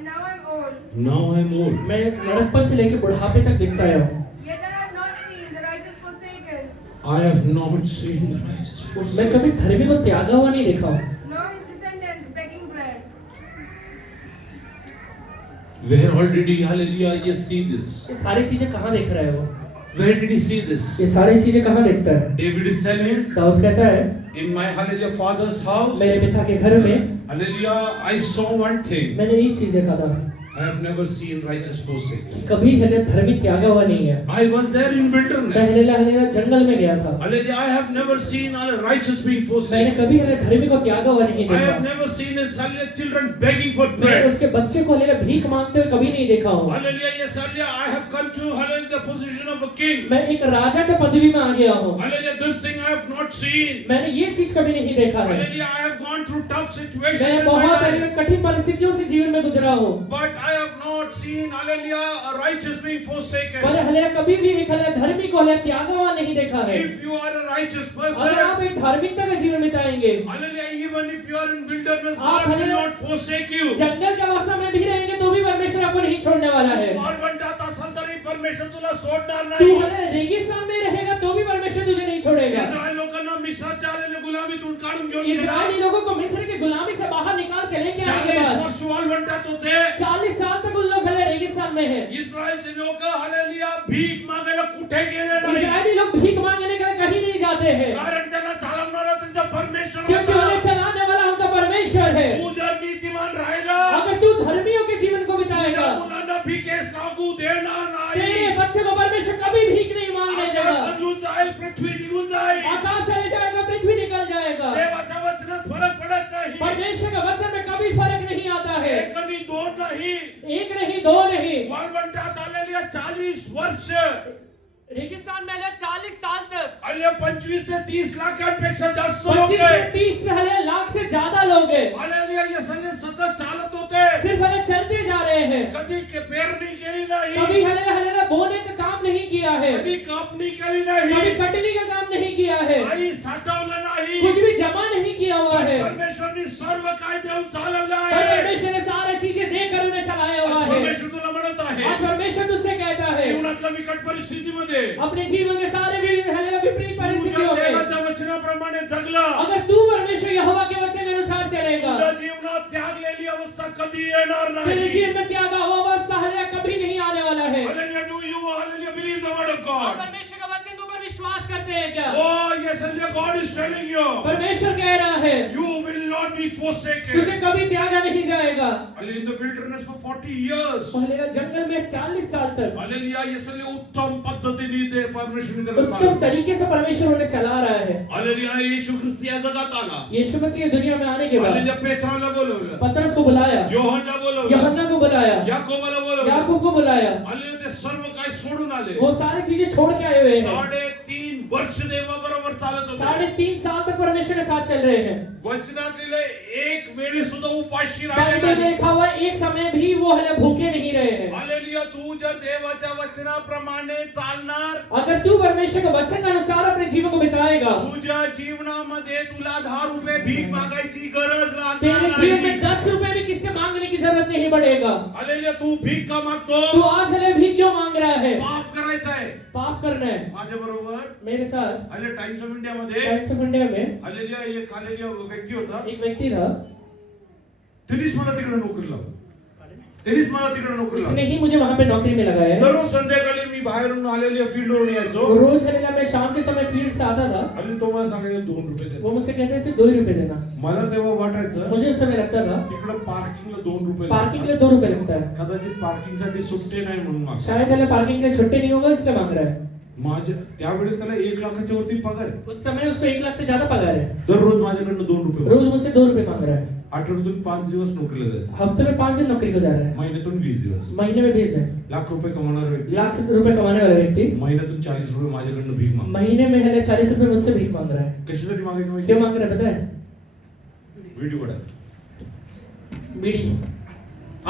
I'm old. now I am old. मैं लड़कपन से लेकर बुढ़ापे तक देखता आया हूँ। Yet I have not seen the righteous forsaken, I have not seen the righteous मैं forsaken. कभी धर्मी को त्यागा हुआ नहीं देखा हूँ। nor his descendants begging bread. Where all did he, hallelujah, just see this? ये सारी चीजें कहाँ देख रहा है वो? Where did he see this? ये सारी चीजें कहाँ देखता है? David is telling, दाऊद कहता है, in my, hallelujah, father's house, मेरे पिता के घर में hallelujah, I saw one thing. मैंने एक चीज देखा था, I have never seen righteous forsaken. कभी हले धर्मी त्यागा हुआ नहीं है। I was there in मैं wilderness. हले जंगल में गया था। Hallelujah, I have never seen a righteous being मैंने forsaken. कभी हले धर्मी को त्यागा हुआ नहीं I have देखा। never seen his, hallelujah, children begging for मैंने bread. उसके बच्चे को हले भीख मांगते हुए कभी नहीं देखा हूँ। Hallelujah, yes, hallelujah, I have come to, hallelujah, the position of a king. मैं एक राजा के पदवी में आ गया हूँ। Hallelujah, this thing I have not seen. मैंने ये चीज कभी नहीं देखा है। Hallelujah, I have gone through tough situations मैं in my बहुत life. कठिन परिस्थितियों से जीवन में गुजरा हूँ। But I have not seen, hallelujah, a righteous being forsaken. पर हले कभी भी एक हले धर्मी को हले त्यागा हुआ नहीं देखा है। If you are a righteous अगर person, आप एक धार्मिकता का जीवन बिताएंगे, hallelujah, even if you are in wilderness, आप God will hallelujah, not forsake you. जंगल के अवस्था में भी रहेंगे तो भी परमेश्वर आपको नहीं छोड़ने वाला है। वाळवंटात असाल तरी परमेश्वर तुला सोडणार तू नाही. हले रेगिस्तान में रहेगा तो भी परमेश्वर तुझे नहीं छोड़ेगा। इस्रायल लोकांना मिस्राच्या आलेल्या गुलामीतून काढून घेऊन गेला. इस्राएली लोगों को मिस्र की गुलामी से बाहर निकाल के लेके आने के 40 बाद वर्ष वाळवंटात होते. 40 साल तक उन लोग हले रेगिस्तान में है। इस्रायलचे लोक, हालेलुया, भीक मागायला कुठे गेले नाही. इस्राएली लोग भीख मांगने के लिए कहीं नहीं जाते हैं, कारण त्यांना चालवणारा त्यांचा परमेश्वर क्योंकि होता. उन्हें चलाने वाला उनका परमेश्वर है। तू जर नीतिमान राहिला, अगर तू धर्मियों के जीवन को बिताएगा, तुझ्या मुलांना भीकेस लागू देणार तेरे नाही. बच्चे को परमेश्वर कभी भीख नहीं मांगने आकाश देगा। बदलून जाईल, पृथ्वी निघून जाईल. आकाश चले जाएगा, पृथ्वी निकल जाएगा। देवाच्या वचनात फरक पडत नाही. परमेश्वर के वचन में कभी फर्क नहीं आता है। एक आणि दोन नाही. एक नहीं, दो नहीं। वाळवंटात आलेल्या 40 वर्ष, रेगिस्तान में हले 40 साल तक आले 25 ते 30 लाखांपेक्षा जास्त लोक 25 से 30 से हले लाख से ज्यादा लोग हैं, आलेल्या या सगळे सतत चालत होते. सिर्फ हले चलते जा रहे हैं। कधी पेरणी केली नाही, कभी हले बोने का काम नहीं किया है, कधी कापणी केली कभी नाही, कटनी का काम नहीं किया है, काही साठवलं नाही. कुछ भी जमा नहीं किया हुआ है। परमेश्वरनी सर्व काय देऊन चालवलं पर आहे. परमेश्वर ने सारी चीजें देकर उन्हें चलाया हुआ आज है। परमेश्वर तुला म्हणत आहे, आज परमेश्वर तुझसे कहता है, जीवनातल्या बिकट परिस्थितीमध्ये अपने जीवन के सारे भी विपरीत तू परिस्थितियों जर में देवाच्या वचनाप्रमाणे जगला, अगर तू परमेश्वर यहोवा के वचन के अनुसार चलेगा, तुझ्या जीवनात त्यागलेली अवस्था कधी येणार तेरे नाही. जीवन में त्यागा हुआ अवस्था हले कभी नहीं आने वाला है। Hallelujah, do you, hallelujah, believe the word of और God. परमेश्वर का वचन तुम पर विश्वास करते सकते हैं क्या? Oh, yes, and God is telling you, परमेश्वर कह रहा है you will not be forsaken. तुझे कभी त्यागा नहीं जाएगा। Hallelujah, in the wilderness for 40 years. Hallelujah, जंगल में 40 साल तक Hallelujah, yes, and उत्तम पद्धतीने ते परमेश्वर ने त्याला उत्तम चालवलं. तरीके से परमेश्वर उन्हें चला रहा है। Hallelujah, येशू ख्रिस्त या जगात आला. यीशु मसीह के दुनिया में आने के बाद Hallelujah, पेत्राला बोलवलं. पतरस को बुलाया, योहनला बोलवलं. यूहन्ना को बुलाया, याकोबाला बोलवलं. याकूब को बुलाया। Hallelujah, ते सर्व काय सोडून आले. वो सारी चीजें छोड़ के आए हुए हैं। 3.5 वर्ष देवाबरोबर चालत होते. 3.5 साल तक परमेश्वर के साथ चल रहे हैं। वचनात लिहिलंय एक वेळी सुद्धा उपाशी राहिले बाइबल में नाही. लिखा हुआ है, एक समय भी वो हले भूखे नहीं रहे हैं। हालेलुया, तू जर देवाच्या वचनाप्रमाणे चालणार, अगर तू परमेश्वर के वचन के अनुसार अपने जीवन को बिताएगा, तुझ्या जीवनामध्ये तुला 10 रुपये भीक मागायची गरज तेरे लागणार जीवन में नाही. 10 रुपए भी किससे मांगने की जरूरत नहीं पड़ेगा। हालेलुया, तू भीक का मागतो? तू आज हले भी क्यों मांग रहा है? पाप करायचा आहे. पाप करना है। माझ्या बरोबर मेरे साथ हाले टाइम्स ऑफ इंडिया मध्ये टाइम्स ऑफ इंडिया में हालेलुया एक हालेलुया व्यक्ती होता. एक व्यक्ति था, त्यांनीच मला तिकडे नोकरी लावली. त्यांनीच मला तिकडे नोकरी उसने लावली. ही मुझे वहां पे नौकरी में लगाया है। दररोज संध्याकाळी मी बाहेरून आलेल्या फील्डवरून यायचो. रोज हलेला मैं शाम के समय फील्ड से आता था। आणि तो मला सांगायचा 2 रुपये दे. वो मुझसे कहते थे सिर्फ 2 ही रुपए देना। मला तेव्हा वाटायचं मुझे उस समय लगता था तिकडे पार्किंगला 2 रुपये पार्किंग के लागतात. लिए 2 रुपए लगता है, कदाचित पार्किंग साठी सुट्टे नाही म्हणून मागतो. शायद हले पार्किंग के लिए छुट्टी नहीं होगा इसलिए मांग रहा है। माझ्या त्यावेळेस त्याला 1 लाखाच्या वरती पगार आहे. उस समय उसको 1 लाख से ज्यादा पगार है। दररोज माझ्याकडनं 2 रुपये रोज मुझसे 2 रुपए मांग रहा है। आठवड्यातून 5 दिवस नोकरीला जायचं. हफ्ते में 5 दिन नौकरी को जा रहा है, महिन्यातून 20 दिवस. महीने में 20 दिन। लाख रुपये कमावणारा व्यक्ती लाख रुपए कमाने वाला व्यक्ति महिन्यातून 40 रुपये माझ्याकडनं भीक मागतो. महीने में हले 40 रुपए मुझसे भीख मांग रहा है। कशासाठी मागायचं माहिती? क्यों मांग रहा है पता है? व्हिडिओ बघा. बीड़ी।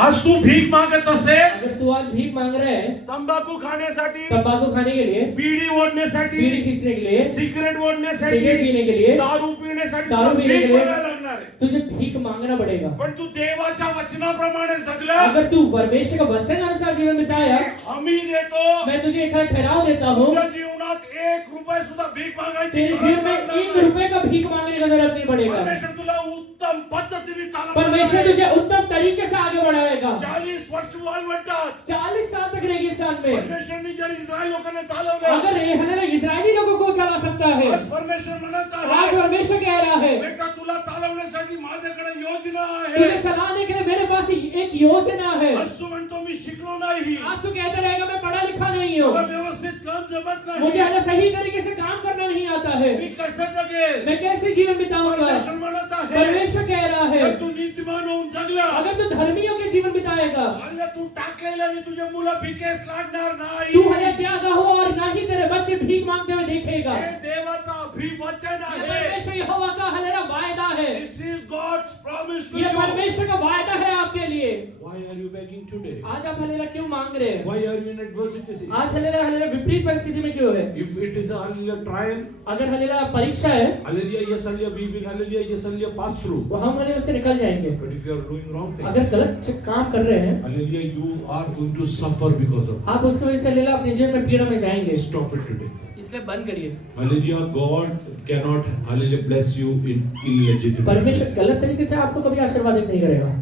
आज तू भीक मागत असेल, अगर तू आज भीक मांग रहा है तंबाखू खाण्यासाठी, तंबाकू खाने के लिए, बीडी ओढण्यासाठी, बीड़ी खींचने के लिए, सिगरेट ओढण्यासाठी, सिगरेट पीने के लिए, दारू पिण्यासाठी दारू तुला पीने भीक के लिए मागायला लागणार आहे. तुझे भीख मांगना पड़ेगा। पण तू देवाच्या वचनाप्रमाणे जगला, अगर तू परमेश्वर का वचन अनुसार जीवन बिताया, हमी देतो. मैं तुझे एक ठहराव देता हूँ, तुझ्या जीवनात 1 रुपया सुद्धा भीक मागायची तेरे जीवन में 1 रुपए का भीक मांगने का जरूरत नहीं पड़ेगा। परमेश्वर तुला उत्तम पद्धतीने चालवणार परमेश्वर आहे. तुझे उत्तम तरीके से आगे बढ़ाएगा। 40 वर्ष वाळवंटात 40 साल तक रेगिस्तान में परमेश्वरने जर इस्रायल लोकांना चालवलं, अगर हलेला इजरायली लोगों को चला सकता है, आज परमेश्वर म्हणत आज आहे, परमेश्वर कह रहा है बेटा तुला चालवण्यासाठी माझ्याकडे योजना आहे. तुझे चलाने के लिए मेरे पास एक योजना है। आज तू म्हणतो मी शिकलो नाही, आज तू कहता रहेगा मैं पढ़ा लिखा नहीं हूँ, मला व्यवस्थित काम जमत मुझे नाही, हले सही तरीके से काम करना नहीं आता है, मी कसं जगेल? मैं कैसे जीवन बिताऊंगा? परमेश्वर म्हणत आहे, परमेश्वर कह रहा है जर तू नीतिमान होऊन जगला, अगर तू धर्मियों के जीवन बिताएगा, अल्लाह तू टाकलेलं आणि तुझे मुलं भिकेस लागणार नाही. तू हले त्यागा हो और ना ही तेरे बच्चे भीख मांगते हुए देखेगा। हे देवाचा अभिवचन ये आहे. परमेश्वर यहोवा का हलेला वायदा है, This is God's promise to ये you. परमेश्वर का वायदा है आपके लिए। Why are you begging today? आज आप हलेला क्यों मांग रहे हैं? Why are you in adversity? आज हलेला विपरीत परिस्थिति में क्यों है? If it is a hallelujah trial, अगर हलेला परीक्षा है hallelujah, yes, hallelujah, we will hallelujah, yes, hallelujah, pass through. तो हम हले उससे निकल जाएंगे। But if you are doing wrong things, अगर गलत काम कर रहे हैं, hallelujah, you are going to suffer because of आप उसकी वजह से हलेला अपने जीवन में पीड़ा में जाएंगे। it. Stop it today. इसलिए बंद करिए। Hallelujah, God cannot, hallelujah, bless you in illegitimate. परमेश्वर गलत तरीके से आपको कभी आशीर्वादित नहीं करेगा।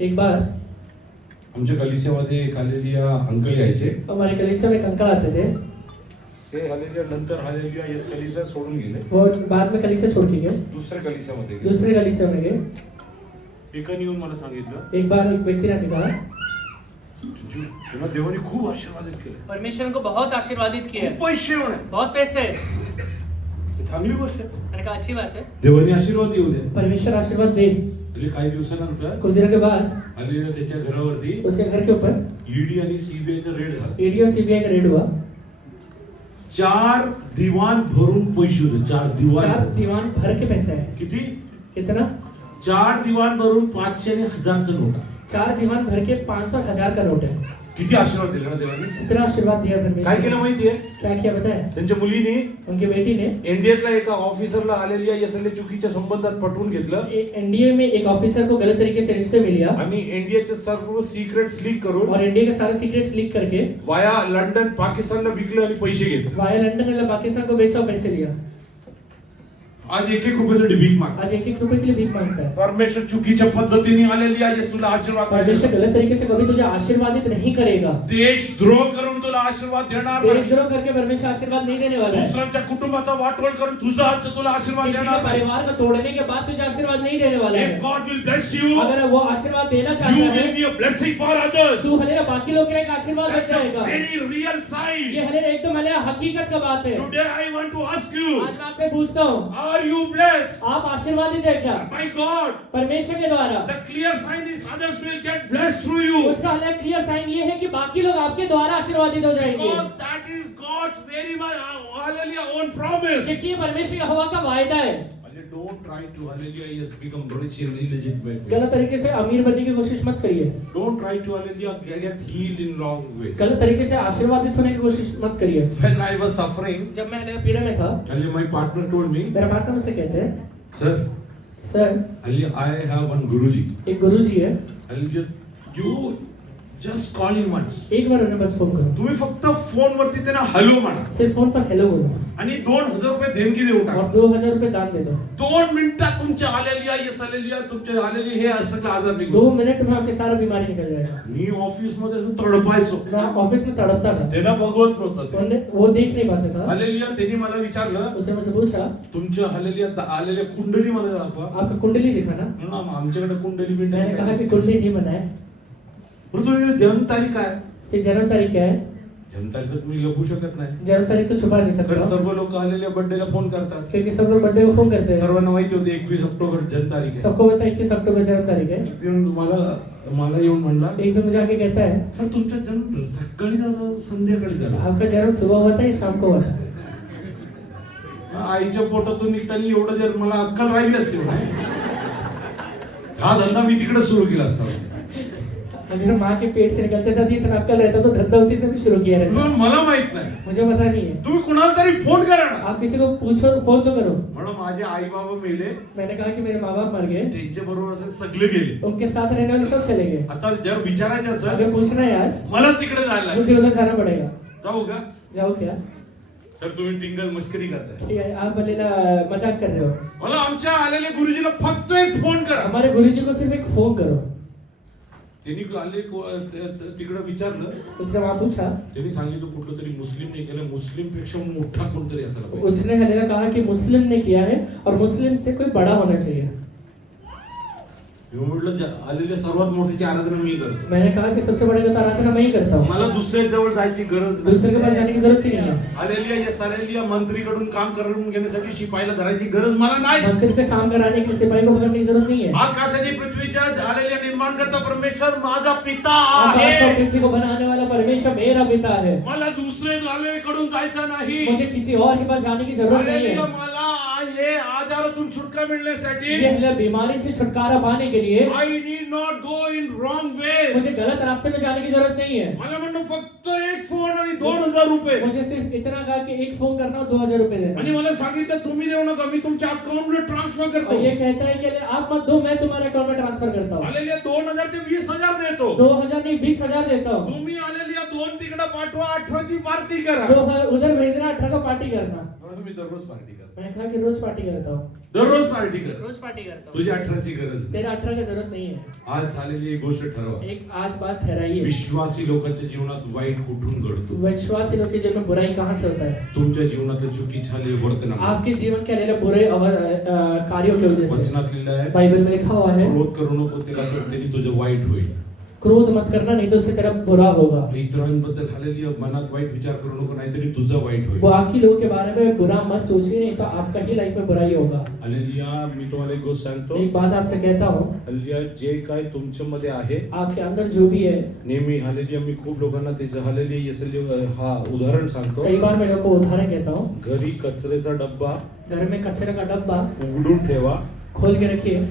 एक बार आमच्या कलिसियामध्ये एक हालेलुया अंकल यायचे. हमारे कलीसिया में एक अंकल आते थे, ते हालेलुया नंतर हालेलुया येस कलिसिया सोडून गेले. वो बाद में कलीसिया छोड़ के गए, दुसऱ्या कलिसियामध्ये गेले. दूसरे कलीसिया में गए। एकाने येऊन मला सांगितलं, एक बार एक व्यक्ति ने कहा तुला देवाने खूप आशीर्वादित केले. परमेश्वर को बहुत आशीर्वादित किया है, खूप पैसे होणे. बहुत पैसे है। ही चांगली गोष्ट आहे. मैंने कहा अच्छी बात है, देवाने आशीर्वाद येऊ दे. परमेश्वर आशीर्वाद दे। म्हणजे काही दिवसानंतर कुछ दिनों के बाद हालेलुया त्याच्या घरावरती उसके घर के ऊपर ईडी आणि सीबीआयचं रेड झालं. ईडी और सीबीआई का रेड हुआ। 4 दिवाण भरून पैसे होते. 4 4 दीवान भर के पैसा है। किती? कितना? 4 दिवाण भरून 500 आणि 1000चं नोट आहे. 4 दीवान भर के 500 और 1000 का नोट है। किती आशीर्वाद दिला ना देवाने. कितना आशीर्वाद दिया काय परमेश्वर। केलं माहितीये? क्या किया पता है? त्यांच्या मुलीने उनकी बेटी ने इंडियातल्या एका ऑफिसरला हालेलुया यसले चुकीच्या संबंधात पटवून घेतलं एनडीए में एक ऑफिसर को गलत तरीके से रिश्ते में लिया आणि इंडियाचे सर्व सिक्रेट्स लीक करून और इंडिया के सारे सीक्रेट्स लीक करके वाया लंडन पाकिस्तानला विकलं आणि पैसे घेतले. वाया लंदन ने पाकिस्तान को बेचा और पैसे लिया। आज 1-1 रुपयाचं भीक माग. आज 1-1 रुपए के लिए भीख मांगता है. परमेश्वर चुकीच्या पद्धतीने हालेलुया येस तुला आशीर्वाद परमेश्वर देणार. गलत तरीके से कभी तुझे आशीर्वादित नहीं करेगा. देशद्रोह करून तुला आशीर्वाद देणार नाही. देशद्रोह करके परमेश्वर आशीर्वाद नहीं देने वाला है. दुसऱ्यांच्या कुटुंबाचा वाटोळ करून तुझा हात तुला आशीर्वाद किसी के देणार नाही. परिवार को तोड़ने के बाद तुझे आशीर्वाद नहीं देने वाला If है. God will bless you, अगर वो आशीर्वाद देना you चाहता है, will be a blessing for others. तू हलेरा बाकी लोग के लिए एक आशीर्वाद बन That's a जाएगा. very real sign. ये हलेरा एकदम हलेरा हकीकत का बात है. Today I want to ask you, आज मैं आपसे पूछता हूँ, are you blessed आप आशीर्वादित है क्या? by God? परमेश्वर के द्वारा. The clear sign is others will get blessed through you. उसका हलेरा क्लियर साइन ये है कि बाकी लोग आपके द्वारा आशीर्वादित हो जाएंगे. Because that is God's very much hallelujah own promise. क्योंकि ये परमेश्वर का हवा का वायदा है. Don't try to hallelujah yes become rich in illegitimate गलत ways. तरीके से अमीर बनने की कोशिश मत करिए. Don't try to hallelujah get healed in wrong ways. गलत तरीके से आशीर्वादित होने की कोशिश मत करिए. When I was suffering, जब मैं हलेरा पीड़ा में था, hallelujah my partner told me, मेरा पार्टनर मुझसे कहते हैं, sir, sir hallelujah I have one Guruji. एक गुरुजी है, Hallelujah you just call him once. एक बार उन्हें बस फोन करो. तुम्ही फक्त फोन वरती त्यांना हॅलो म्हणा सिर्फ फोन पर हेलो बोलो आणि 2000 रुपये देणगी देऊन और टाका. 2000 रुपए दान दे दो. 2 मिनिटात तुमच्या हालेलुया येस हालेलुया तुमच्या हालेलुया हे असं आजार 2 निघतो. मिनट में आपके सारा बीमारी निकल जाएगा. मी ऑफिस मध्ये असं तडपायचो. मैं ऑफिस में तड़पता था, त्यांना बघवत नव्हतं ते. वो देख नहीं पाता था. हालेलुया त्यांनी मला विचारलं उसने मुझसे पूछा, तुमच्या हालेलुया आलेल्या कुंडली मला दाखवा. आपका कुंडली दिखाना. म्हणून आमच्याकडे कुंडली बिंडली मैंने कहा काय. कि कुंडली नहीं बना है. बरं तुम्ही जन्म तारीख काय. तो जन्म तारीख क्या है? जन्म तारीख तर तुम्ही लपवू शकत नाही. जन्म तारीख तो छुपा नहीं कारण सकता, सर्व लोक आलेल्या बर्थडेला फोन करतात. क्योंकि सब लोग बर्थडे को फोन करते हैं. सर्वांना माहिती होते 21 ऑक्टोबर जन्म तारीख आहे. सबको पता है 21 अक्टूबर जन्म तारीख है. एक दिन मला येऊन म्हणला, एक दिन मुझे आके कहता है, सर तुमचा जन्म सकाळी झाला संध्याकाळी झाला. आपका जन्म सुबह हुआ था या शाम को हुआ था? आईच्या पोटातून निघताना एवढं जर मला अक्कल राहिली असती म्हणे, हा धंदा मी तिकडे सुरू केला असता. अगर माँ के पेट से निकलते साथ ही इतना अक्कल रहता तो धंधा उसी से भी शुरू किया रहता. म्हणून मला माहित नाही. मुझे पता नहीं है. तुम्ही कुणाला तरी फोन करा ना. आप किसी को पूछो, फोन तो करो. म्हणून माझे आई बाबा मेले, मैंने कहा कि मेरे माँ बाप मर गए, त्यांच्या बरोबर असे सगळे गेले. उनके साथ रहने वाले सब चले गए. आता जर विचारायचं असेल अगर पूछना है आज, मला तिकडे जायला मुझे उधर जाना पड़ेगा. जाऊ का. जाओ क्या? सर तुम्ही टिंगल मस्करी करताय. ठीक है, आप भले ना मजाक कर रहे हो. मला आमच्या आलेल्या गुरुजीला फक्त एक फोन करा. हमारे गुरुजी को सिर्फ एक फोन करो. त्यांनी आले तिकडे विचारलं. उसने वहाँ पूछा, त्यांनी सांगितलं कुठलं तरी मुस्लिम नाही केलं, मुस्लिम पेक्षा मोठा कोणतरी असायला पाहिजे. उसने हलेरा कहा कि मुस्लिम ने किया है और मुस्लिम से कोई बड़ा होना चाहिए. मी म्हटलं आलेल्या सर्वात मोठ्याची आराधना मी करतो. मैंने कहा कि सबसे बड़े का तो आराधना मैं ही करता हूँ. मला दुसऱ्या जवळ जायची गरज दूसरे के पास जाने की जरूरत ही नहीं है. आलेल्या या सालेलिया मंत्रीकडून काम करून घेण्यासाठी शिपाईला धरायची गरज मला नाही. मंत्री से काम कराने के लिए सिपाही को पकड़ने की जरूरत नहीं है. आकाश आणि पृथ्वीच्या आलेल्या निर्माण करता परमेश्वर माझा पिता आकाश और आहे. पृथ्वी को बनाने वाला परमेश्वर मेरा पिता है. मला दुसरे आलेकडून जायचं नाही. मुझे किसी और के पास जाने की जरूरत नहीं हालेलुया, है. मला हे आजारातून सुटका मिळण्यासाठी ये हलेरा बीमारी से छुटकारा पाने के लिए I need not go in wrong ways. मुझे गलत रास्ते में जाने की जरूरत नहीं है. मला म्हणणं फक्त एक फोन आणि 2000 रुपये. मुझे सिर्फ इतना कहा कि एक फोन करना और 2000 रुपए देना. आणि मला सांगितलं तुम्ही देऊ नका, मी तुमच्या अकाउंटला ट्रान्सफर करतो. और ये कहता है कि आप मत दो, मैं तुम्हारे अकाउंट में ट्रांसफर करता हूँ. आलेल्या 2000 ते 20000 देतो. 2000 नहीं 20,000 देता हूँ. तुम्ही आलेल्या 2 तिकडे पाठवा, 18 ची पार्टी करा. 2 उधर भेजना, 18 को पार्टी करना. तुम्ही दररोज पार्टी करा. मैंने कहा कि रोज पार्टी करता हूँ. दररोज पार्टी कर. रोज पार्टी करता हूँ. तुझी 18 ची गरज नाही. तेरा 18 की जरूरत नहीं है. आज झालेली एक गोष्ट ठरवा. एक आज बात ठहराइए. विश्वासी लोकांच्या जीवनात वाईट कुठून घडतो. विश्वासी लोग के जीवन में बुराई कहाँ से होता है? तुमच्या जीवनात चुकी झाली वर्तन आपके जीवन के लिए बुरे कार्यों की वजह से. वचनात लिहिलं आहे, बाइबल में लिखा हुआ है, क्रोध करू नको, त्याला तर त्यांनी तुझं वाईट होईल. क्रोध मत करना नहीं तो उससे तेरा बुरा होगा. इतरांबद्दल हालेलुया मनात वाईट विचार करू नको, नाहीतरी तुझं वाईट होईल. बाकी लोगों के बारे में बुरा मत सोचिए, नहीं तो आपका ही लाइफ में बुराई होगा. हालेलुया, मी तुम्हाला एक गोष्ट सांगतो. एक बात आपसे कहता हूँ, हालेलुया, जे काय तुमच्यामध्ये आहे आपके अंदर जो भी है, नेहमी हालेलुया, मी खूप लोकांना त्याचं हालेलुया येसले हा उदाहरण सांगतो. कई बार मैं लोगों को उदाहरण कहता हूँ. घरी कचऱ्याचा डब्बा घर में कचरे का डब्बा उघडून ठेवा. खोल के रखिए.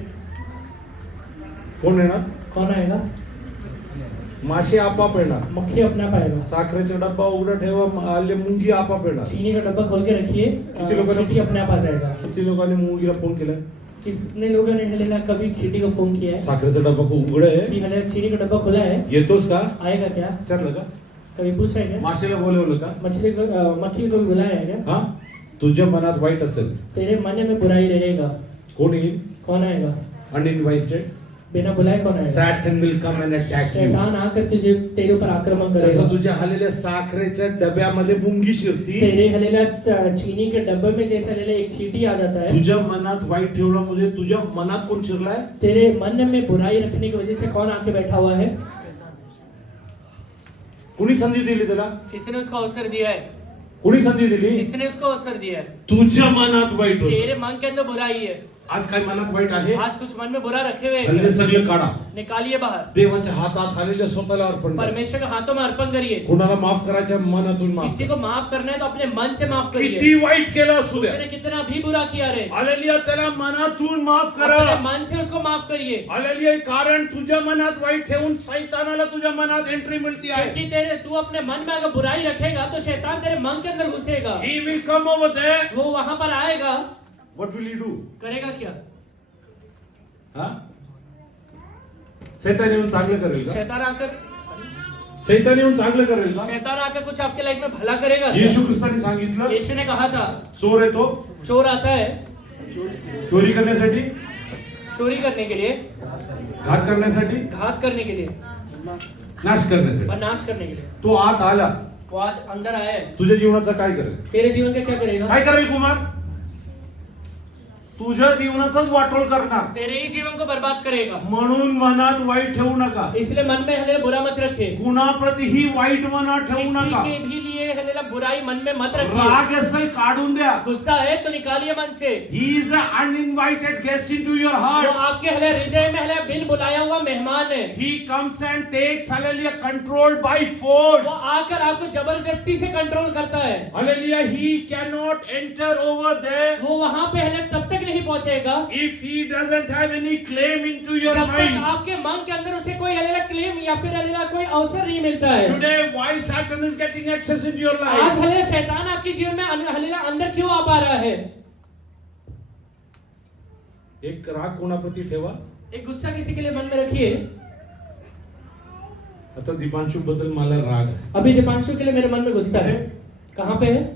कोण येणार? कौन आएगा? मासे आपाप येणार. मक्खी अपना पाएगा. साखरेचा डब्बा उघडा ठेवा, आले मुंगी आपाप येणार. चीनी का डब्बा खोल के रखिए, कितने लोगों ने- चींटी अपने आप आ जाएगा. किती लोकांनी मुंगीला फोन केलाय? कितने लोगों ने हलेला कभी चींटी को फोन किया है साखरेचा डब्बा खूप उघड आहे, कि हलेला चीनी का डब्बा खुला है, येतोस का? आएगा क्या? विचारलं का? कभी पूछा है क्या? मासेला बोलवलं का? मछली को मक्खी को भी बुलाया है क्या? हा, तुझ्या मनात वाईट असेल, तेरे मन में बुराई रहेगा, कोण येईल? कौन आएगा? अनइन्व्हाइटेड बिना बुलाए कौन आएगा? Satan will come and attack you. शैतान आकर तुझे तेरे ऊपर आक्रमण करेगा। जसं तुझ्या हलेल्या साखरेच्या डब्यामध्ये मुंगी शिरती, तेरे हलेला चीनी के डब्बे में जैसे हलेला एक चींटी आ जाता है। तुझ्या मनात वाईट ठेवलं म्हणजे तुझ्या मनात कोण शिरलाय? तेरे मन में बुराई रखने की वजह से कौन आके बैठा हुआ है? कुणी संधी दिली त्याला? किसने उसको अवसर दिया है? कुणी संधी दिली? किसने उसको अवसर दिया है? तुझ्या मनात वाईट होत. तेरे मन के अंदर बुराई है। आज काय मनात वाईट आहे? आज कुछ मन में बुरा रखे हुए हल्ले हैं, सगळं काढा. निकालिए बाहर। देवाच्या हातात आलेल्या स्वतःला अर्पण करा. परमेश्वर के हाथों में अर्पण करिए। कुणाला माफ करायच्या मनातून माफ किसी करा. को माफ करना है तो अपने मन से माफ करिए। किती वाईट केलं असू द्या, उसने कितना भी बुरा किया रे, हालेलुया, त्याला मनातून माफ करा. अपने मन से उसको माफ करिए। हालेलुया, कारण तुझ्या मनात वाईट ठेवून शैतानाला तुझ्या मनात एंट्री मिळती आहे. क्योंकि तेरे तू अपने मन में अगर बुराई रखेगा तो शैतान तेरे मन के अंदर घुसेगा। He will come over there. वो वहां पर आएगा, What will he do? करेगा क्या? हा? शैतान येऊन चांगलं करेल का? शैतान आकर शैतान येऊन चांगलं करेल का? शैतान आकर कुछ आपके लाइफ में भला करेगा क्या? येशू ख्रिस्ताने सांगितलं, यीशु ने कहा था चोर येतो चोर आता है चोरी करण्यासाठी, चोरी करने के लिए, घात करण्यासाठी, घात करने के लिए नाश करण्यासाठी. और नाश करने के लिए। तो आत आला, वो आज अंदर आया है, तुझ्या जीवनाचा काय करेल? तेरे जीवन का क्या करेगा? काय करेल कुमार? तुझ्या जीवनाचाच वाटोळ करणार. तेरे ही जीवन को बर्बाद करेगा। म्हणून मनात वाईट ठेवू नका. इसलिए मन में हले बुरा मत रखे, कुणाप्रतीही वाईट मनात ठेवू किसी नका. के भी लिए हलेला बुराई मन में मत रखिए। राग असेल काढून द्या. गुस्सा है तो निकालिए मन से। He is an uninvited guest into your वो heart. आपके हले हृदय में हले बिन बुलाया हुआ मेहमान है। He comes and takes, hallelujah, control by force. वो आकर आपको जबरदस्ती से कंट्रोल करता है। Hallelujah, he cannot enter over there वो वहां पे हले तब तक नहीं पहुंचेगा if he doesn't have any claim into your जब तक mind. आपके मन के अंदर उसे कोई हलेला क्लेम या फिर हलेला कोई अवसर नहीं मिलता है। Today, why Satan is getting access into your आज life? हलेला शैतान आपके जीवन में हलेला अंदर क्यों आ पा रहा है? एक राग कोणाप्रती ठेवा. एक गुस्सा किसी के लिए मन में रखिए। आता दीपांशु बद्दल मला राग आहे. अभी दीपांशु के लिए मेरे मन में गुस्सा है। कहाँ पे है?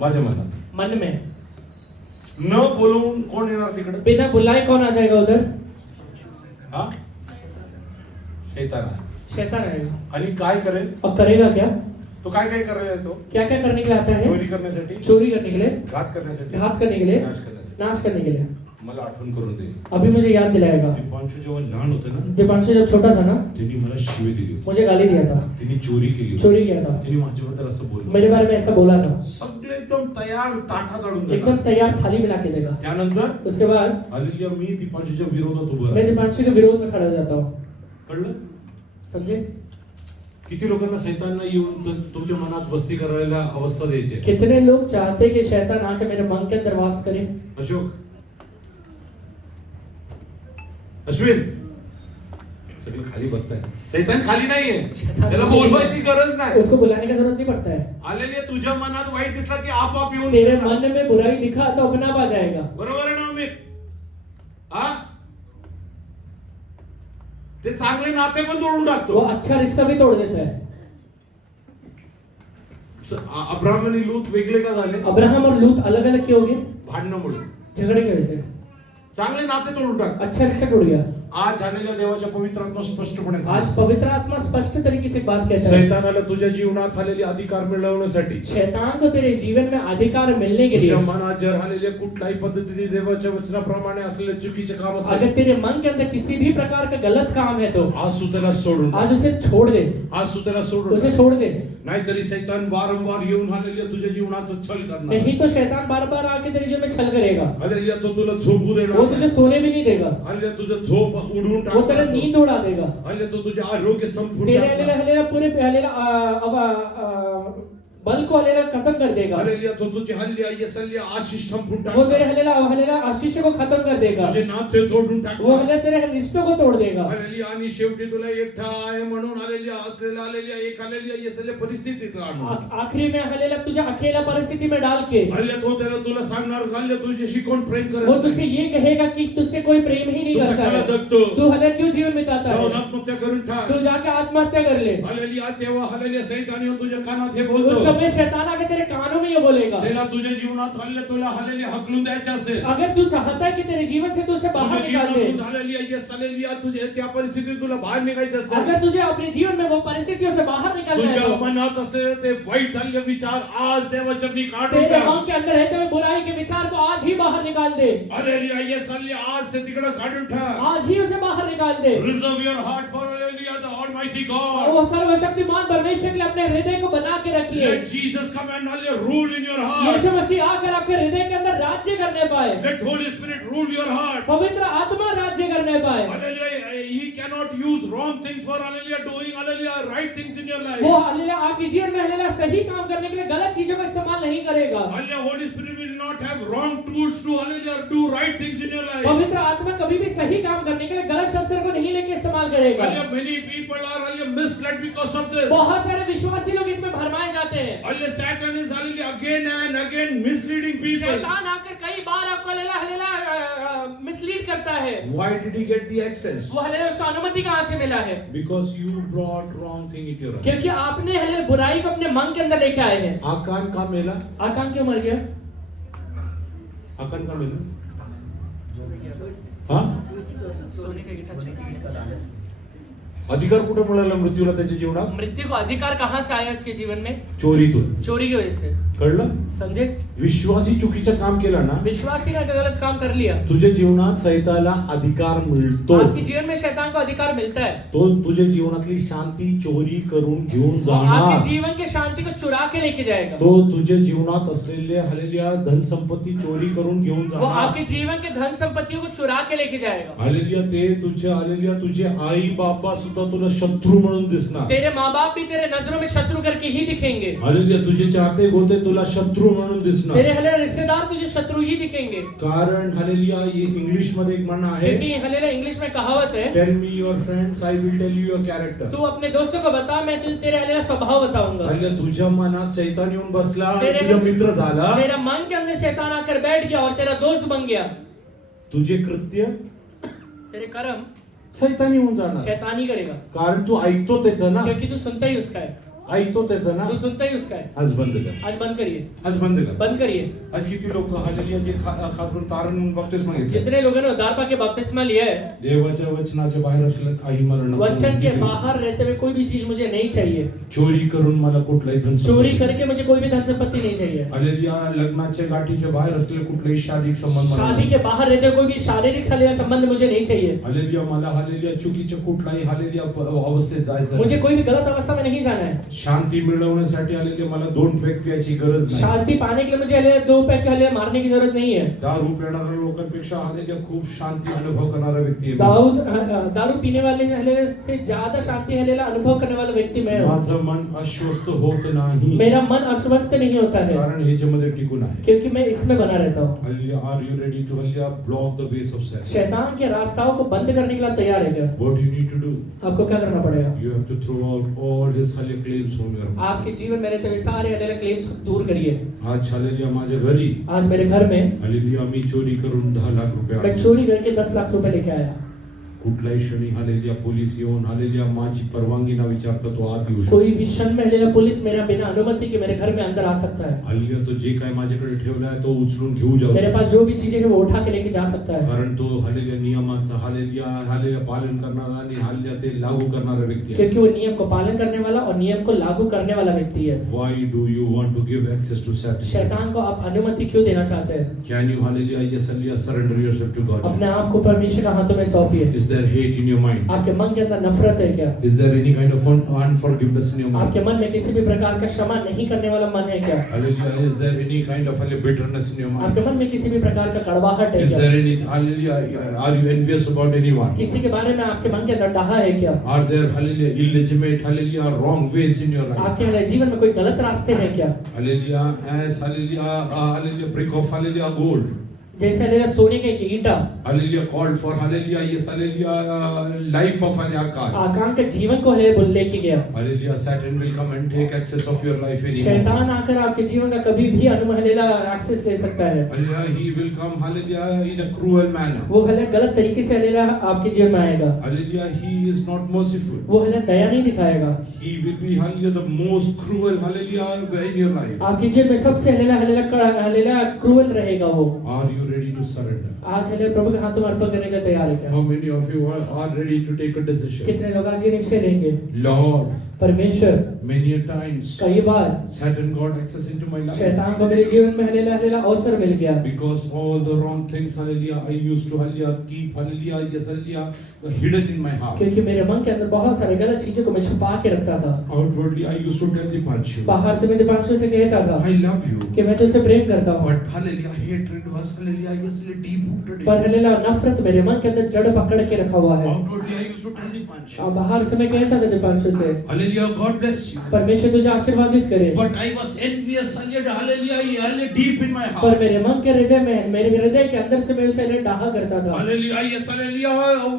माझ्या मनात. मन में। न बोलवून कोण येणार तिकडे? बिना बुलाए कौन आ जाएगा उधर? हा? शैतान आहे. शैतान आएगा। आणि काय करेल? और करेगा क्या? तो काय काय करायला येतो? क्या क्या करने के लिए आता है? चोरी करण्यासाठी, चोरी करने के लिए, घात करण्यासाठी, घात करने के लिए, नाश करण्यासाठी. नाश करने के लिए। मला आठवण करून दे. अभी मुझे याद दिलाएगा, दीपांशु जेव्हा लहान होते ना, दीपांशु जब छोटा था ना, त्यांनी मला शिवी दिली होती. मुझे गाली दिया था, त्यांनी चोरी केली होती. चोरी किया था, त्यांनी माझ्याबद्दल असं बोललं. मेरे बारे में ऐसा बोला था। सगळे एकदम तयार ताटात अडून एकदम देणार. तैयार थाली में लाके देगा। त्यानंतर उसके बाद हालेलुया, मी दीपांशुच्या विरोधात उभं मैं राहिलो. दीपांशु के विरोध में खड़ा हो जाता हूँ। कळलं? समझे? किती लोकांना सैतान येऊन तुमच्या मनात वस्ती करायला अवस्था द्यायची. कितने लोग चाहते कि शैतान आके मेरे मन के अंदर वास करे? अशोक, अश्विन, सगळं खाली बघताय. सैतान खाली नाहीये, त्याला बोलवायची गरज नाही. उसको बुलाने का जरूरत नहीं पड़ता है। आलेले तुझ्या मनात वाईट दिसला की आपोआप येऊन तेरे शिरणार. मन में बुराई दिखा तो अपना आ जाएगा। बरोबर आहे ना अमित? हा? ते चांगले नाते पण तोडून वो टाकतो. अच्छा रिश्ता भी तोड़ देता है। अब्राहम आणि लूत वेगळे का झाले? अब्राहम और लूत अलग अलग क्यों हो गए? भांडणामुळे. झगड़े की वजह से। चांगले नाते तोडून टाक. अच्छा रिश्ता टूट गया। आज झालेल्या देवाच्या पवित्र आत्मा स्पष्टपणे आज सांगतो. पवित्र आत्मा स्पष्ट तरीके से बात कहता है, सैतानाला तुझ्या जीवनात आलेले अधिकार मिळवण्यासाठी, शैतान को तेरे जीवन में अधिकार मिलने के लिए, तुझ्या मनात जर आलेल्या कुठल्याही पद्धतीने देवाच्या वचनाप्रमाणे असलेले चुकीचे काम अगर असेल, तेरे मन के अंदर किसी भी प्रकार का गलत काम है तो आज तू त्याला सोडून टाक. आज उसे छोड़ दे, आज तू त्याला सोडून उसे टाक. छोड़ दे। नाहीतरी सैतान वारंवार येऊन आलेल्या तुझ्या जीवनाचं छल करणार. नहीं तो शैतान बार बार आके तेरे जीवन में छल करेगा। हालेलुया, तो तुला झोपू वो देणार तुझे नाही. सोने भी नहीं देगा, हालेलुया, तुझं झोप उडवून वो टाकणार. तेरा नींद उड़ा देगा, हालेलुया, तो तुझे आरोग्य संपूर्ण तेरे टाकणार. हलेला हलेला पूरे हलेला बल को हलेला खत्म कर देगा, हालेलुया, तो तुझे हल्ल्या यसल्ल्या आशिष संपूर्ण वो टाकणार. तेरे हलेला हलेला आशीष को खत्म कर देगा, तुझे नाते तोडून वो टाकणार. हले तेरे रिश्तों को तोड़ देगा। हालेलुया, आणि शेवटी तुला एकटा आहे म्हणून हालेलुया असलेला हालेलुया एक हालेलुया यसल्ल्या परिस्थितीत आणणार. आखिरी में हलेला तुझे अकेला परिस्थिति में डाल के हालेलुया, तो त्याला तुला सांगणार, हालेलुया, तुझ्याशी कोण प्रेम करत वो नाही. तुझसे ये कहेगा कि तुझसे कोई प्रेम ही नहीं तू करता कशाला है, जगतो? तू हले क्यों जीवन बिताता जाऊन है? आत्महत्या करून टाक. तू जाके आत्महत्या कर ले। हालेलुया तेव्हा हालेलुया सैतान येऊन तुझ्या कानात हे उस बोलतो समय शैतान आके तेरे कानों में ये बोलेगा। त्याला तुझ्या जीवनात हालेलुया तुला हालेलुया हकलून द्यायचं असेल, अगर तू चाहता है कि तेरे जीवन से तू उसे बाहर तुझ्या निकाल दे, जीवनातून हालेलुया येस हालेलुया तुझ्या त्या परिस्थितीत तुला बाहेर निघायचं असेल, अगर तुझे अपने जीवन में वो परिस्थितियों से बाहर निकलना है, तुझ्या तो मनात असलेले ते वाईट हालेलुया विचार आज देवाच्या मी काढून तेरे टाक. मन के अंदर रहते हुए बुराई के विचार को आज ही बाहर निकाल दे, हालेलुया येस हालेलुया आज से तिकडे काढून टाक. आज ही उसे बाहर निकाल दे। Reserve your heart for hallelujah the Almighty और God. वो सर्वशक्तिमान परमेश्वर के लिए अपने हृदय को बना के रखिए। Let Jesus come and hallelujah rule in your heart. यीशु मसीह आकर आपके हृदय के अंदर राज्य करने पाए, Let Holy Spirit rule your heart. पवित्र आत्मा राज्य करने पाए। Hallelujah. He cannot use wrong things for hallelujah doing hallelujah right things in your life. वो हालेलुया आपके जीवन में हालेलुया सही काम करने के लिए गलत चीजों का इस्तेमाल नहीं करेगा। Hallelujah. Holy Spirit will not have wrong tools to hallelujah do right things in your life. पवित्र आत्मा कभी भी सही काम करने के लिए गलत शस्त्र को नहीं लेके इस्तेमाल करेगा। Hallelujah. Many people are hallelujah misled because of this. बहुत सारे विश्वासी लोग इसमें भरमाए जाते हैं। Hallelujah. Satan is hallelujah again and again misleading people. शैतान आकर कई बार आपको हालेलुया मिसलीड करता है। Why did he get the access? वो हालेलुया उसको अनुमति कहाँ से मिला है? Because you brought wrong thing into your life. क्योंकि आपने हालेलुया बुराई को अपने मन के अंदर लेके आए हैं। आकान का मेला आकान क्यों मर गया? आकान का मेला हाँ अधिकार कुठे मिळाला मृत्यूला त्याच्या जीवनात? मृत्यु को अधिकार कहाँ से आया उसके जीवन में? चोरीतून. चोरी की वजह से। कळलं? समझे? विश्वासी चुकीचं काम केलं ना विश्वासी का गलत काम कर लिया, तुझ्या जीवनात सैताला अधिकार मिळतो. आपके जीवन में शैतान को अधिकार मिलता है। तो तुझ्या जीवनातली शांती चोरी करून घेऊन वो जाणार. आपके जीवन के शांति को चुरा के लेके जाएगा। तो तुझ्या जीवनात असलेले हालेलुया धन संपत्ती चोरी करून घेऊन वो जाणार. आपके जीवन के धन संपत्तियों को चुरा के लेके जाएगा। हालेलुया ते तुझे हालेलुया तुझे आई बाबा सुद्धा तुला शत्रू म्हणून दिसणार. तेरे माँ बाप भी तेरे नजरों में शत्रु करके ही दिखेंगे। हालेलुया तुझे चाहते गोते तुला शत्रू म्हणून दिसणार. तेरे हालेलुया रिश्तेदार तुझे शत्रु ही दिखेंगे। कारण हालेलुया ये इंग्लिश मध्ये एक म्हणणं आहे, क्योंकि हालेलुया इंग्लिश में कहावत है, tell me your friends I will tell you your character. तू अपने दोस्तों को बता, मैं तुझे तेरे हालेलुया स्वभाव बताऊंगा। हालेलुया तुझ्या मनात शैतान येऊन बसला, तेरे- तुझा मित्र झाला, तेरा मन के अंदर शैतान आकर बैठ गया और तेरा दोस्त बन गया। तुझे कृत्य तेरे कर्म शैतानी होऊन जाणार. शैतानी करेगा, कारण तू ऐकतो त्याचं ना, क्योंकि तू सुनता ही उसका है। ऐकतो त्याचं ना. तू सुनता ही उसका है। आज बंद कर, आज बंद करिए, आज बंद कर. बंद करिए। आज किती लोक हालेलुया जे खास करून तारण म्हणून बप्तिस्मा घेतले. जितने लोगों ने उद्धार पाके बपतिस्मा लिया है, देवाच्या वचनाच्या बाहेर असलेलं काही मला नको. वचन के बाहर रहते हुए कोई भी चीज मुझे नहीं चाहिए। चोरी करून मला कुठलाही धन चोरी करके मुझे कोई भी धन संपत्ति नहीं चाहिए। हालेलुया लग्नाच्या गाठीच्या बाहेर असलेले कुठलेही शारीरिक संबंध मला शादी नको. के बाहर रहते हुए कोई भी शारीरिक हालेलुया संबंध मुझे नहीं चाहिए। हालेलुया मला हालेलुया चुकीच्या कुठलाही हालेलुया अवस्थेत जायचं मुझे नाही. कोई भी गलत अवस्था में नहीं जाना है। शांती मिळवण्यासाठी हालेलुया मला 2 पैक प्यायची गरज नाही. शांति पाने के लिए मुझे हालेलुया 2 पैक के हालेलुया मारने की जरूरत नहीं है। दारू पिणाऱ्या लोकांपेक्षा हालेलुया खूप शांती अनुभव करणारा व्यक्ती आहे. दारू पीने वाले हालेलुया से ज्यादा शांति हालेलुया अनुभव करने वाला व्यक्ति मैं हूँ। माझं मन अस्वस्थ होत नाही, मेरा मन अस्वस्थ नहीं होता है, कारण ह्याच्यामध्ये टिकून आहे. क्योंकि मैं इसमें बना रहता हूँ। Hallelujah are you ready to hallelujah block the ways of Satan? शैतान के रास्ताओं को बंद करने के लिए तैयार है क्या? What you need to do? आपको क्या करना पड़ेगा? You have to throw out all his hallelujah claims from your mind. आपके जीवन में रहते हुए सारे हालेलुया क्लेम्स दूर करिए। आज हालेलुया माझ्या घरी आज मेरे घर में हालेलुया मी चोरी करून 10 लाख रुपये मैं आणले. चोरी करके 10 लाख रुपए लेके आया। कुठल्याही क्षणी हालेलुया पोलीस येऊन हालेलुया माझी परवानगी न विचारता तो आत येऊ शकतो. कोई भी क्षण में हालेलुया पुलिस मेरा बिना अनुमति के मेरे घर में अंदर आ सकता है। हालेलुया तो जे काय माझ्याकडे ठेवलाय तो उचलून घेऊ जाऊ मेरे शकतो. पास जो भी चीजें है वो उठा के लेके जा सकता है, कारण तो हालेलुया नियमांचा हालेलुया हालेलुया पालन करणारा आणि हालेलुया ते लागू करणारा व्यक्ती आहे. क्योंकि वो नियम को पालन करने वाला और नियम को लागू करने वाला व्यक्ति है। Why do you want to give access to Satan? शैतान को आप अनुमति क्यों देना चाहते हैं? Can you hallelujah yes hallelujah surrender yourself to God? अपने आप को परमेश्वर के हाथों में सौंपिए। Is there hate in your mind? आपके मन के अंदर नफरत है क्या? Is there any kind of unforgiveness in your mind? आपके मन में किसी भी प्रकार का क्षमा नहीं करने वाला मन है क्या? Hallelujah. Is there any kind of hallelujah bitterness in your mind? आपके मन में किसी भी प्रकार का कड़वाहट है Is क्या? there any hallelujah? Are you envious about anyone? किसी के बारे में आपके मन के अंदर डहा है क्या? Are there hallelujah illegitimate hallelujah wrong ways in your life? आपके जीवन में कोई गलत रास्ते हैं क्या? Hallelujah as hallelujah hallelujah brick of hallelujah gold. जैसे हालेलुया सोने का एक ईंटा Hallelujah, called for hallelujah, yes, hallelujah, life of Akan. आकान के जीवन को हालेलुया लेके गया। Hallelujah, Satan will come and take access of your life anymore. शैतान आकर आपके जीवन का कभी भी हालेलुया एक्सेस ले सकता है। Hallelujah, he will come, hallelujah, in a cruel manner. वो हालेलुया गलत तरीके से हालेलुया आपके जीवन में आएगा। Hallelujah, he is not merciful. वो हालेलुया दया नहीं दिखाएगा। He will be, hallelujah, the most cruel, hallelujah, in your life. आपके जीवन में सबसे हालेलुया क्रूअल रहेगा वो। Are you ready to surrender? आज हालेलुया प्रभु के हाथों में अर्पण करने का तैयार है क्या? How many of you are ready to take a decision? कितने लोग आज ये निश्चय लेंगे? Lord, परमेश्वर many a times कई बार Satan got access into my life. शैतान को मेरे जीवन में हालेलुया अवसर मिल गया। Because all the wrong things, hallelujah, I used to, hallelujah, keep, hallelujah, yes, hallelujah, hidden in my heart. क्योंकि मेरे मन के अंदर बहुत सारे गलत चीजों को मैं छुपा के रखता था। Outwardly, I used to tell Dipanshu, बाहर से मैं दीपांशु से कहता था I love you. कि मैं तुझसे प्रेम करता हूँ। But hallelujah, hatred was, hallelujah, yes, deep rooted. पर हालेलुया नफरत मेरे मन के अंदर जड़ पकड़ के रखा हुआ है। Outwardly, I used to tell Dipanshu, और बाहर से मैं कहता था दीपांशु से hallelujah, God bless you. परमेश्वर तुझे आशीर्वादित करे। But I was envious, hallelujah, deep in my heart. पर मेरे मन के हृदय में मेरे हृदय के अंदर से मैं उसे डाहा करता था। Hallelujah, yes, hallelujah,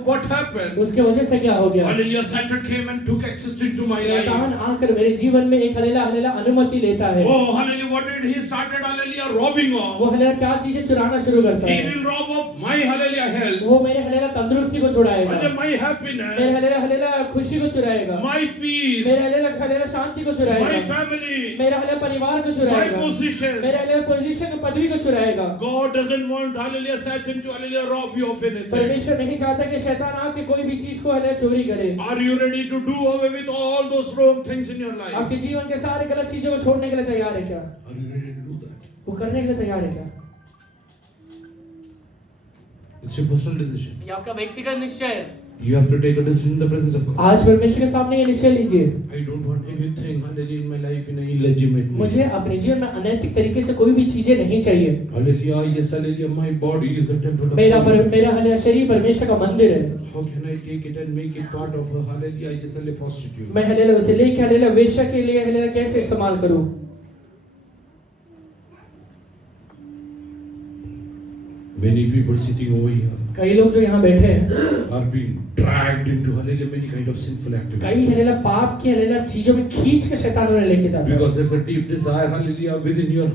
what happened? उसके वजह से क्या हो गया? Hallelujah, Satan came and took access into my शैतान life. आकर मेरे जीवन में एक हालेलुया अनुमति लेता है। Oh, hallelujah, what did he started, hallelujah, robbing वो of? हालेलुया क्या चीजें चुराना शुरू करता He है? will rob of my, hallelujah, health, वो मेरे हालेलुया तंदुरुस्ती को चुराएगा। hallelujah, my मेरे happiness, हालेलुया खुशी को चुराएगा। my peace, मेरे हालेलुया शांति को my चुराएगा। family, मेरे हालेलुया परिवार को my चुराएगा। positions. मेरे हालेलुया पोजीशन पदवी को चुराएगा। God doesn't want, hallelujah, Satan to, hallelujah, rob you of anything. परमेश्वर नहीं चाहता कि शैतान आपके कोई भी चीज को हालेलुया चोरी करे। Are you ready to do away with all those wrong things in your life? आपके जीवन के सारे गलत चीजों को छोड़ने के लिए तैयार है क्या? Are you ready to do that? वो करने के लिए तैयार है क्या? It's your personal decision. ये आपका व्यक्तिगत निश्चय है। You have to take a decision in the presence of God. आज परमेश्वर के सामने ये निश्चय लीजिए। I don't want anything, hallelujah, in my life in an illegitimate way. मुझे अपने जीवन में अनैतिक तरीके से कोई भी चीजें नहीं चाहिए। Hallelujah, yes, hallelujah, my body is the temple of मेरा God. मेरा हालेलुया शरीर परमेश्वर का मंदिर है। How can I take it and make it part of a, hallelujah, yes, hallelujah, prostitute? मैं हालेलुया उसे लेके हालेलुया वेश्या के लिए हालेलुया कैसे इस्तेमाल करूं? Many people sitting over here कई लोग जो यहाँ बैठे हैं are being dragged into, hallelujah, many kind of sinful कई activities. हालेलुया पाप की हालेलुया चीजों में खींच के शैतान उन्हें लेके जाता है। Because there's a deep desire, hallelujah, within your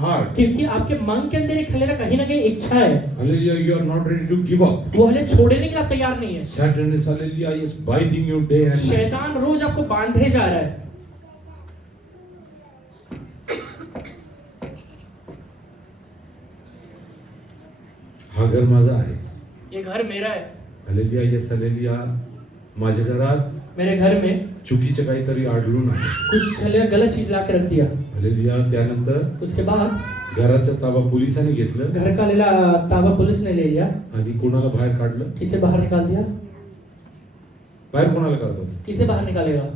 heart. क्योंकि आपके मन के अंदर एक हालेलुया कहीं ना कहीं इच्छा है। Hallelujah, you are not ready to give up. वो हालेलुया छोड़ने के लिए तैयार नहीं है। Satan is, hallelujah, is binding you day and night. शैतान रोज आपको बांधे जा रहा है। हा घर माझा आहे. ये घर मेरा है। Hallelujah, yes, hallelujah. माझ्या घरात मेरे घर में चुकीचं काहीतरी आढळून आहे. कुछ हालेलुया गलत चीज ला के रख दिया। हालेलुया. त्यानंतर उसके बाद घराचा ताबा पोलिसांनी घेतलं घर का हालेलुया ताबा पुलिस ने ले लिया। आणि कोणाला बाहेर काढलं? किसे बाहर निकाल दिया? बाहेर कोणाला काढतात? किसे बाहर निकालेगा?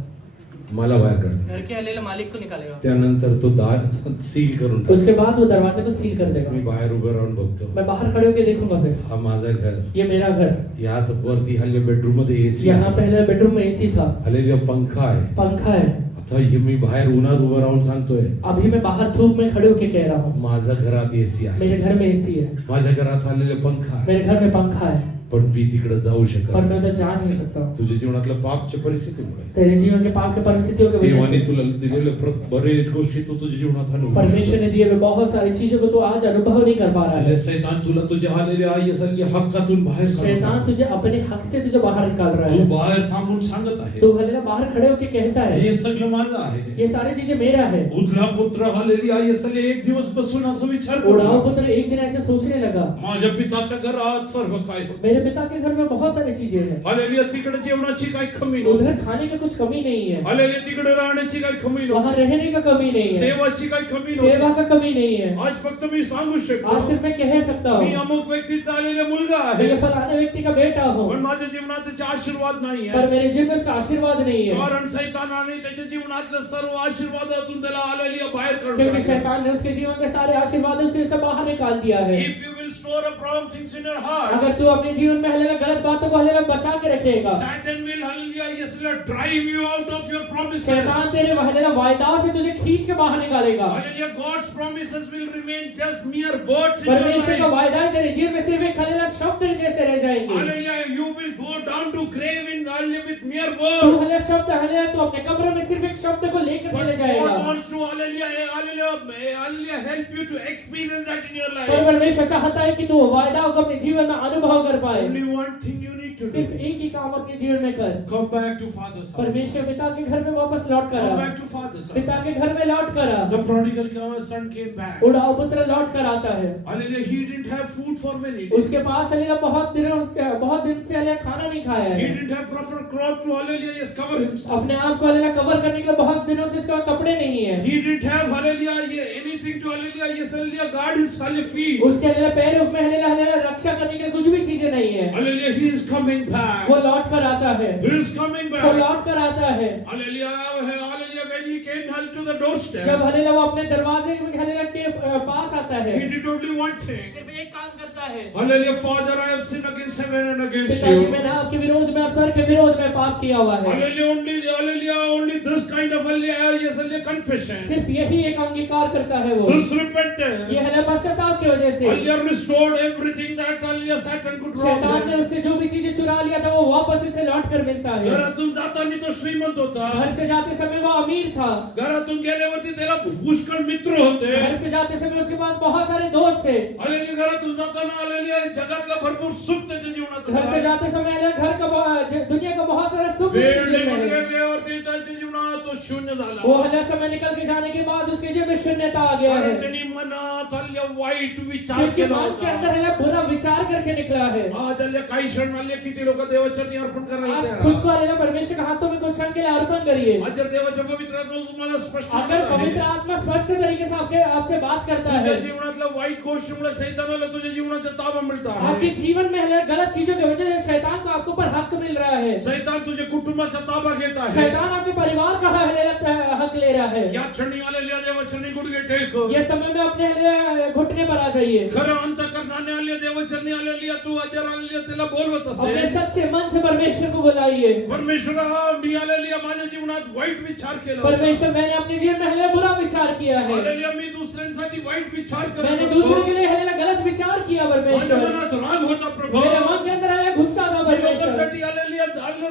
मला बाहेर काढतात. घर के हालेलुया मालिक को निकालेगा। त्यानंतर तो दार सील करून टाकतो. उसके बाद वो दरवाजे को सील कर देगा। मी बाहेर उभं राहून बघतो. मैं बाहर खड़े होकर देखूंगा फिर हा माझा घर. ये मेरा घर। यात वरती हल्ले बेडरूम मध्ये एसी. यहाँ पहले बेडरूम में एसी था। हालेलुया, पंखा आहे. पंखा है। आता हे मी बाहेर उन्हात उभं राहून सांगतोय, अभी मैं बाहर धूप में खड़े होकर कह रहा हूँ माझ्या घरात एसी आहे. मेरे घर में एसी है। माझ्या घरात आलेले पंखा आहे. मेरे घर में पंखा है। पण मी तिकडे जाऊ शकत पर नाही. मैं उधर जा नहीं सकता। तुझ्या जीवनातल्या पापच्या परिस्थितीमुळे तेरे जीवन के पाप के परिस्थितियों के वजह देवाने से तुला दिलेले बरेच गोष्टी तू तुझ्या जीवनात अनुभव परमेश्वर ने दिए हुए बहुत सारी चीजों को तो आज अनुभव नहीं कर पा रहा है। शैतान तुला तुझ्या आलेल्या आयसल्या हक्कातून बाहेर शैतान काढतो. तुझे अपने हक से तुझे बाहर निकाल रहा तू है। बाहेर थांबून सांगत आहे, तू हालेलुया बाहर खड़े होकर कहता है हे सगळं माझं आहे. ये सारी चीजें मेरा है। उधला पुत्र हालेलुया आयसले एक दिवस बसून असं विचार उड़ाव करू, पुत्र एक दिन ऐसे सोचने लगा माझ्या पिताच्या घरात सर्व काय होतं. मेरे पिता के घर में बहुत सारी चीजें हैं। हालेलुया, तिकडे जेवणाची काय कमी नव्हती. उधर खाने का कुछ कमी नहीं है। हालेलुया, तिकडे राहण्याची काय कमी वहाँ नव्हती. रहने का कमी नहीं है। सेवाची काय कमी सेवा नव्हती. का कमी नहीं है। आज फक्त मी सांगू आज शकतो, सिर्फ मैं कह सकता मी हूँ अमुक व्यक्तीचा आलेला मुलगा आहे, ये फलाने व्यक्ति का बेटा हूँ, पण माझ्या जीवनात त्याचे आशीर्वाद नाही पर आहे. मेरे जीवन में उसका आशीर्वाद नहीं है। कारण सैतानाने त्याच्या जीवनातल्या सर्व आशीर्वादातून त्याला आलेली बाहेर क्योंकि काढून शैतान ने उसके जीवन के सारे आशीर्वादों से इसे बाहर निकाल दिया है। If you will store up wrong things in your heart, अगर तू अपने जीवन में हालेलुया गलत बातों को हालेलुया बचा के रखेगा, Satan will, hallelujah, yes, Lord, drive you out of your promises. शैतान तेरे हालेलुया वायदाओं से तुझे खींच के बाहर निकालेगा। Hallelujah, God's promises will remain just mere words in your परमेश्वर का life. वायदा तेरे जीवन में सिर्फ एक हालेलुया शब्द जैसे रह जाएंगे। Hallelujah, you will go down to grave in hallelujah with mere two words. Hallelujah शब्द हालेलुया तू अपने कब्र में सिर्फ एक शब्द को लेकर But चले God जाएगा। wants to, hallelujah, hallelujah, help you to experience that in your पर life. परमेश्वर चाहता है कि तू वायदाओं को अपने जीवन में अनुभव कर पाए। Only one thing you need to सिर्फ do. एक ही काम अपने जीवन में कर। Come back to Father's house. परमेश्वर पिता के घर में वापस लौट कर Come आ। back to Father's house. पिता के घर में लौट कर आ। The prodigal son came back. उड़ाऊ पुत्र लौट कर आता है। Hallelujah, he didn't have food for many days. उसके पास हालेलुया बहुत दिन से हालेलुया खाना नहीं खाया He है। didn't have proper cloth to, hallelujah, yes, cover himself. अपने आप को हालेलुया कवर करने के लिए बहुत दिनों से इसके पास कपड़े नहीं है। He didn't have, hallelujah, anything to, hallelujah, yes, hallelujah, guard his hallelujah feet. उसके हालेलुया पैरों में हालेलुया रक्षा करने के लिए कुछ भी चीजें नहीं है। Hallelujah, he is coming back. वो लौट कर आता है। He is coming वो back. लौट कर आता है। Hallelujah, hallelujah, when he came to the doorstep, जब हालेलुया वो अपने दरवाजे हालेलुया के पास आता है, he did only one thing. सिर्फ एक काम करता है। Hallelujah, Father, I have sinned against heaven and against पिताजी you. मैंने आपके विरोध में और स्वर्ग के विरोध में पाप किया हुआ है। Hallelujah, only this kind of, hallelujah, yes, hallelujah, confession. सिर्फ यही एक अंगीकार करता है वो। This repentance, ये हालेलुया पश्चाताप की वजह से hallelujah, restored everything that, hallelujah, Satan could rob शैतान him. ने उससे जो भी चीजें चुरा लिया था वो वापस उसे लौट कर मिलता है। घरातून जाताना तो श्रीमंत होता. घर से जाते समय वो अमीर था। घरातून गेल्यावरती त्याला पुष्कळ मित्र होते. घर से जाते समय उसके पास बहुत सारे दोस्त थे। हल्ली घरातून जाताना आलेल्या जगातला भरपूर सुख त्याच्या जीवनात घर से होता. जाते समय घर का दुनिया का बहुत सारा सुख उसके वेळ जीवन निघून में है। गेल्यावरती त्याच्या जीवनात तो शून्य झाला. वो हल्ला समय निकल के जाने के बाद उसके जीवन में शून्यता आ गया कारण है, त्यांनी मनात हल्ल्या वाईट विचार क्योंकि केला मन के अंदर होता. हल्ला बुरा विचार करके निकला है। आज हल्ल्या काही क्षण हल्ले किती लोक देवाच्या अर्पण करायला आज तयार खुद आहेत. को हल्ला परमेश्वर के हाथों में कुछ क्षण के लिए अर्पण करिए। आज जर देवाच्या पवित्र आत्मा तुम्हाला स्पष्ट अगर करत पवित्र आहे, आत्मा स्पष्ट तरीके से आपसे बात करता तुझ्या है, जीवनातल्या वाईट गोष्टीमुळे सैतानाला तुझ्या जीवनाचा ताबा मिळतो आपके आहे. जीवन में हल्ला गलत चीजों की वजह से शैतान को आपके ऊपर हक मिल रहा है। सैतान तुझ्या कुटुंबाचा ताबा घेत आहे. शैतान आपके परिवार का हक ले रहा है। या क्षणी आलेल्या देवाचरणी गुडघे टेक. ये समय में अपने हल्ले घुटने पर आ जाइए। खरं अंतःकरणाने आलेल्या देवाचरणी आलेल्या तू अजर आलेल्या त्याला बोलवत अपने असेल. सच्चे मन से परमेश्वर को बुलाइए। परमेश्वरा, मी आलेल्या माझ्या जीवनात वाईट विचार केला होता. परमेश्वर मैंने अपने जीवन में हल्ले बुरा विचार किया है, आलेल्या मी दुसऱ्यांसाठी वाईट विचार करत मैंने होतो. दूसरे के लिए हल्ले गलत विचार किया माझ्या परमेश्वर। मनात राग होता प्रभू. मेरे मन के अंदर हल्ले गुस्सा था मी परमेश्वर। लोकांसाठी आलेल्या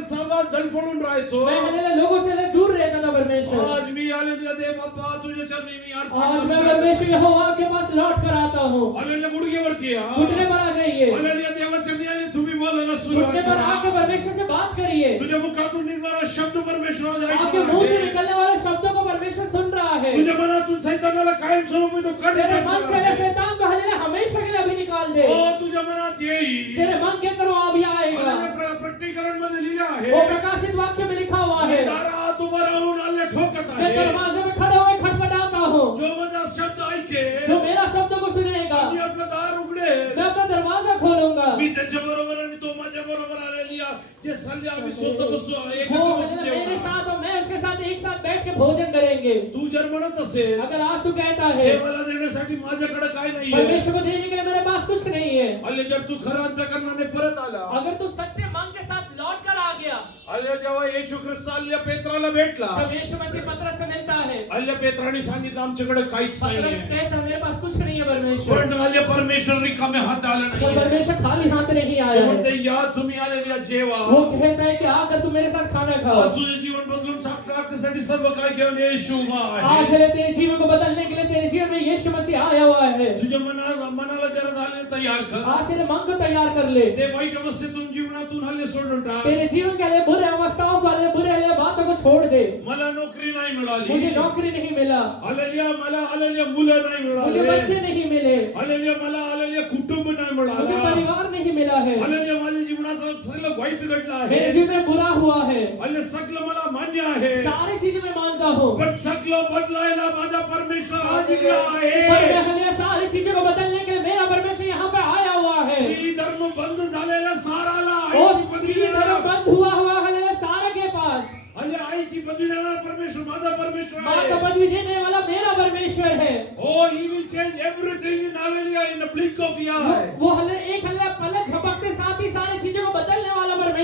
साधा जलफळून राहायचो. मैं हल्ले लोगों से हल्ले दूर रहता था परमेश्वर। आज मी आलेल्या देव बाप्पा तुझ्या चरणी मी आज मैं अर्पण परमेश्वर यहोवा के पास लौट कर आता हूँ। आलेल्या गुडघेवरती या. घुटने पर आ जाइए। आलेल्या देवाचरणी आले तुम्ही बोलायला सुरुवात घुटने पर आकर करा. परमेश्वर से बात करिए। तुझ्या मुखातून निघणारा शब्द परमेश्वराला आपके ऐकणार मुंह से आहे. निकलने वाले शब्दों को परमेश्वर सुन रहा है। तुझ्या मनातून सैतानाला कायम स्वरूपी तो काढून तेरे मन से टाकणार हल्ले आहे. शैतान को हल्ले हमेशा के लिए अभी निकाल दे। हो तुझ्या मनात येईल. तेरे मन के अंदर वो अभी आएगा। आलेल्या प्रकटीकरण मध्ये लिहिलं आहे. वो प्रकाशित वाक्य में लिखा हुआ मी है, दारात उभा राहून आले ठोकत मैं आहे. दरवाजे में खड़े हुए खटखटाता हूँ। जो माझा शब्द ऐके जो मेरा शब्द को सुनेगा मी आपलं दार उघडे. मैं अपना दरवाजा खोलूंगा। मी त्याच्या बरोबर आणि तो माझ्या बरोबर आलेली ये सल्ले आम्ही स्वतः बसू एकत्र वो बसून मेरे जेवणार. साथ और मैं उसके साथ एक साथ बैठ के भोजन करेंगे। तू जर म्हणत असेल अगर आज तू कहता है देवाला देण्यासाठी माझ्याकडे काय नाहीये, परमेश्वर को देने के लिए मेरे पास कुछ नहीं है, अल्ले जर तू खरं अंतःकरणाने परत आला. अगर तू सच्चे मन के साथ लौट कर आ गया, अल्ले जेव्हा येशू ख्रिस्त अल्ले पेत्राला भेटला, जब यीशु मसीह पतरस से मिलता है, अल्ले पेत्राने सांगितलं आमच्याकडे काहीच पतरस नाहीये. कहता है मेरे पास कुछ नहीं है परमेश्वर। पण अल्ले परमेश्वर रिकामे हात आला तो नाही. परमेश्वर खाली हाथ नहीं तो आया है, म्हणते या तुम्ही आलेल्या जेवा. वो कहता है कि आकर तू मेरे साथ खाना खाओ। आज तुझे जीवन बदलून टाकण्यासाठी सर्व काय घेऊन येशू आहे. आज है तेरे जीवन को बदलने के लिए तेरे जीवन में यीशु मसीह आया हुआ है। तुझ्या मनाला जरा झाले तयार कर. आज तेरे मन को तैयार कर ले। ते वाईट अवस्थेतून जीवनातून हल्ले सोडून टाक. तेरे जीवन के लिए बुरे अवस्थाओं को बुरे बातों को छोड़ दे। मला नोकरी नाही मिळाली. मुझे नौकरी नहीं मिला, हालेलुया, मला हालेलुया मुलं नाही मुझे मिळाले. बच्चे नहीं मिले, हालेलुया, मला हालेलुया कुटुंब नाही मुझे मिळालं. परिवार नहीं मिला है, हालेलुया, माझ्या जीवनात सगळं वाईट घडलं आहे. मेरे जीवन में बुरा हुआ है, हालेलुया, सगळं मला मान्य आहे. सारी चीजें मैं मानता हूँ, पण सगळं बदलायला माझा परमेश्वर आज इकडे पर आहे. मैं हालेलुया सारी चीजों को बदलने के लिए मेरा परमेश्वर यहाँ पे आया हुआ है। स्त्री धर्म बंद झालेला साराला और आईची पदवी स्त्री धर्म देणारा. बंद हुआ हालेलुया सारा के पास हालेलुया, आईची पदवी देणारा परमेश्वर माझा परमेश्वर माँ का आहे. पदवी देने वाला मेरा परमेश्वर है। Oh, he will change everything in hallelujah in a blink of the eye. वो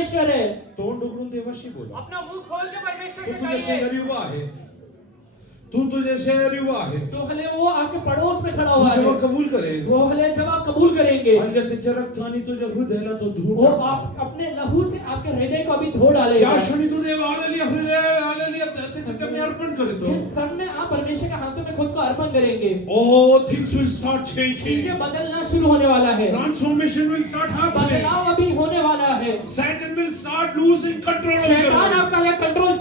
परमेश्वर है। तोंड उघडून देवाशी बोला. अपना मुंह खोल के परमेश्वर तू से तुझ्या कहिए। शेजारी उभा आहे. तू तुझ्या शेजारी उभा आहे. तो भले वो आपके पड़ोस में खड़ा तू हुआ जेव्हा है, कबूल करेल वो भले जब आप कबूल करेंगे, आणि त्याच्या रक्ताने तुझ्या हृदयाला तो धूळ वो टाकणार. आप अपने लहू से आपके हृदय को अभी धो डालेगा। ज्या क्षणी तू देव हालेलुया हालेलुया त्याच्या चरणी अर्पण करतो. जिस क्षण में आप परमेश्वर के हाथों में खुद को अर्पण करेंगे, Oh, things will start changing. चीजें बदलना शुरू होने वाला है। Transformation will start happening. बदलाव अभी होने वाला है। Satan will start losing control of your शैतान life. आपका यह कंट्रोल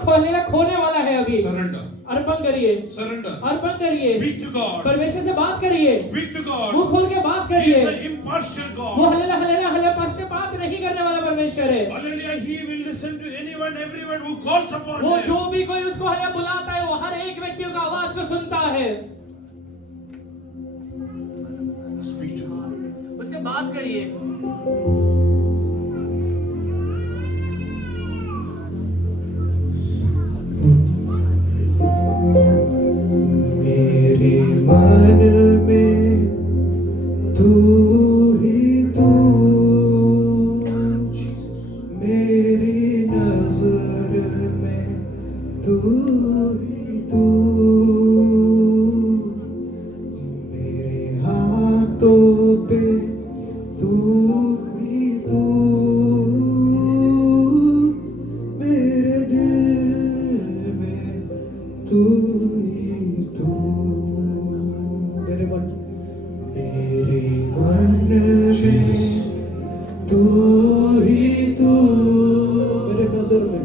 खोने वाला है अभी। Surrender. अर्पण करिए, Surrender. अर्पण करिए, Speak to God. परमेश्वर से बात करिए, Speak to God. मुंह खोल के बात He is करिए। an impartial वो God. हल्ले पक्षपात नहीं करने वाला परमेश्वर है। Hallelujah. He will listen to anyone, everyone who calls upon वो him. जो भी कोई उसको हल्ले बुलाता है, वो हर एक व्यक्ति का आवाज को सुनता है। Speak to God. उससे बात करिए। मेरे मन में तू ही तू, मेरी नजर में तू ही तू, मेरे हाथों पे तू ही तू, मेरे दिल में तू ही तू, मेरे मन में तू ही तू, मेरे नजर में,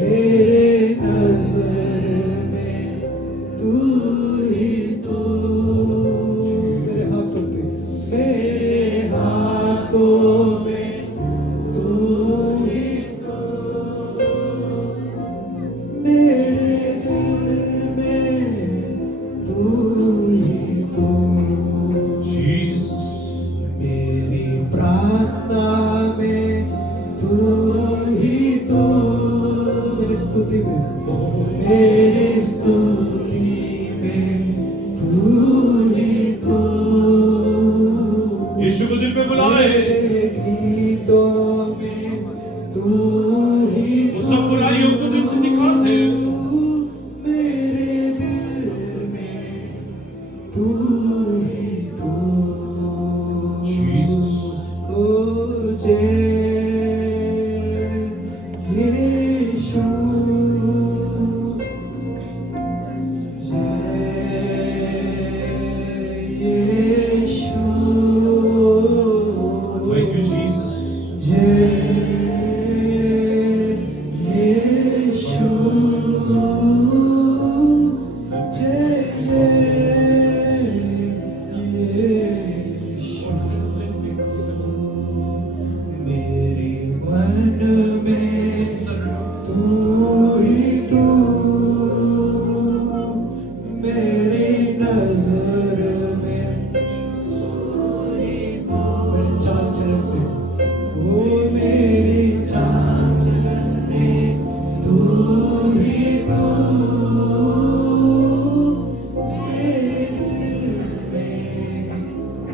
मेरे नजर में तू ही तू, मेरे हाथों पे, मेरे हाथों में तू ही तू, मेरे दिल में तू ही तू, Jesus. मेरी प्रार्थना में तू ही तू, मेरी स्तुति में, मेरी स्तुति में तू ही तू, यीशु को दिल में बुलाए. मेरे गीतों में तू ही वो सब बुराइयों को दिल से निकाल दे. मेरे दिल में तू ही तू, Jesus. ओ जय यीशु, जय यीशु, Thank you, Jesus. जय यीशु, जय यीशु, मेरे मन में तू ही तू, मेरी नजर में मेरे चाँद चलते, वो मेरी चाँद चलते, तू ही तू, मेरे दिल में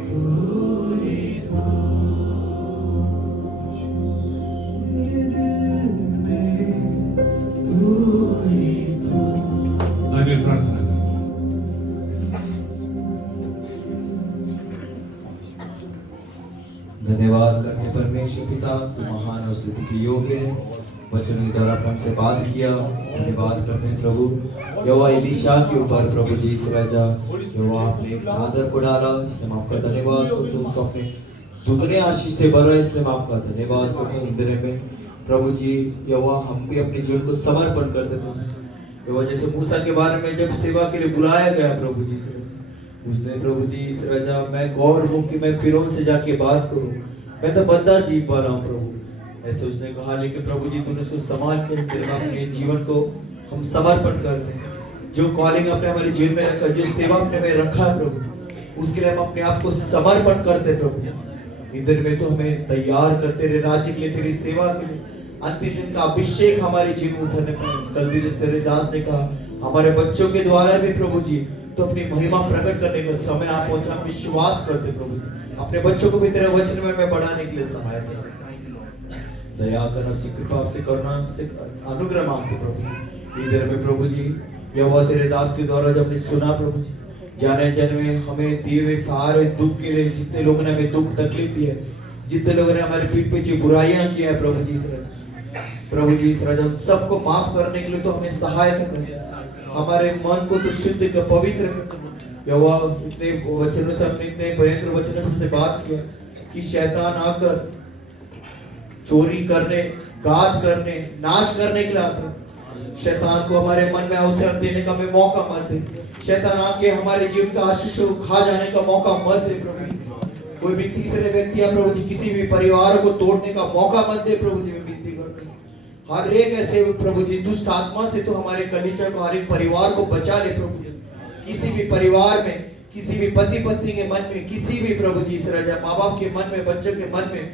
तू ही तू, मेरे दिल में तू ही तू। आगे प्रार्थना कर. धन्यवाद करते परमेश्वर पिता, तू महान और स्तुति के योग्य है। वचन के द्वारा अपन से बात किया, धन्यवाद करते हैं प्रभु। यहोवा एलीशा के ऊपर प्रभु जी इस राजा यहोवा आपने एक चादर को डाला, इसलिए हम आपका धन्यवाद करते हैं। उसको अपने दुगने आशीष से भरा, इसलिए हम आपका धन्यवाद करते हैं। इंद्र में प्रभु जी यहोवा हम भी अपने जीवन को समर्पण कर देते हैं। यहोवा जैसे मूसा के बारे में जब सेवा के लिए बुलाया गया प्रभु जी से, उसने प्रभु जी इस राजा मैं गौर हूँ कि मैं फिरौन से जाके बात करूँ, मैं तो बंदा जीव वाला हूँ प्रभु, ऐसे उसने कहा। लेकिन प्रभु जी तूने उसको इस्तेमाल किया, तेरे में अपने जीवन को हम समर्पण करते हैं। जो कॉलिंग आपने हमारे जीवन में रखा, जो सेवा आपने में रखा है प्रभु, उसके लिए हम अपने आप को समर्पण करते हैं प्रभु। इधर में तो हमें तैयार करते रहे राज्य के लिए, तेरी सेवा के लिए। अंतिम दिन का अभिषेक हमारे जीवन में उतरने पाए। कल भी जिस तेरे दास ने कहा, हमारे बच्चों के द्वारा भी प्रभु जी तो अपनी महिमा प्रकट करने का समय आप पहुंचा। हम विश्वास करते प्रभु जी, अपने बच्चों को भी तेरे वचन में बढ़ाने के लिए सहायता। दया कर, आपसे कृपा, आपसे करुणा, आपसे अनुग्रह मांगते प्रभु जी। इधर में प्रभु जी यहोवा तेरे दास के द्वारा जब हमने सुना प्रभु जी, जाने जन्मे हमें दिए हुए सारे दुख के लिए, जितने लोगों ने हमें दुख तकलीफ दी है, जितने लोगों ने हमारे पीठ पीछे बुराइयां की है प्रभु जी, प्रभु जी इस राजा सबको माफ करने के लिए तो हमें सहायता कर, हमारे मन को तो शुद्ध कर, पवित्र कर। यहोवा इतने वचनों से हमने, इतने भयंकर वचनों से हमसे बात किया कि शैतान आकर चोरी करने, घात करने, नाश करने के लिए आता। शैतान को हमारे मन में अवसर देने का हमें मौका मत दे। शैतान आके हमारे जीवन का आशीष को खा जाने का मौका मत दे प्रभु। कोई भी तीसरे व्यक्ति या प्रभु जी किसी भी परिवार को तोड़ने का मौका मत दे प्रभु जी, मैं विनती करता हूँ। हर एक ऐसे प्रभु जी दुष्ट आत्मा से तो हमारे कलीसिया को, हर एक परिवार को बचा ले प्रभु जी। किसी भी परिवार में, किसी भी पति पत्नी के मन में, किसी भी प्रभु जी इस राजा माँ बाप के मन में, बच्चों के मन में,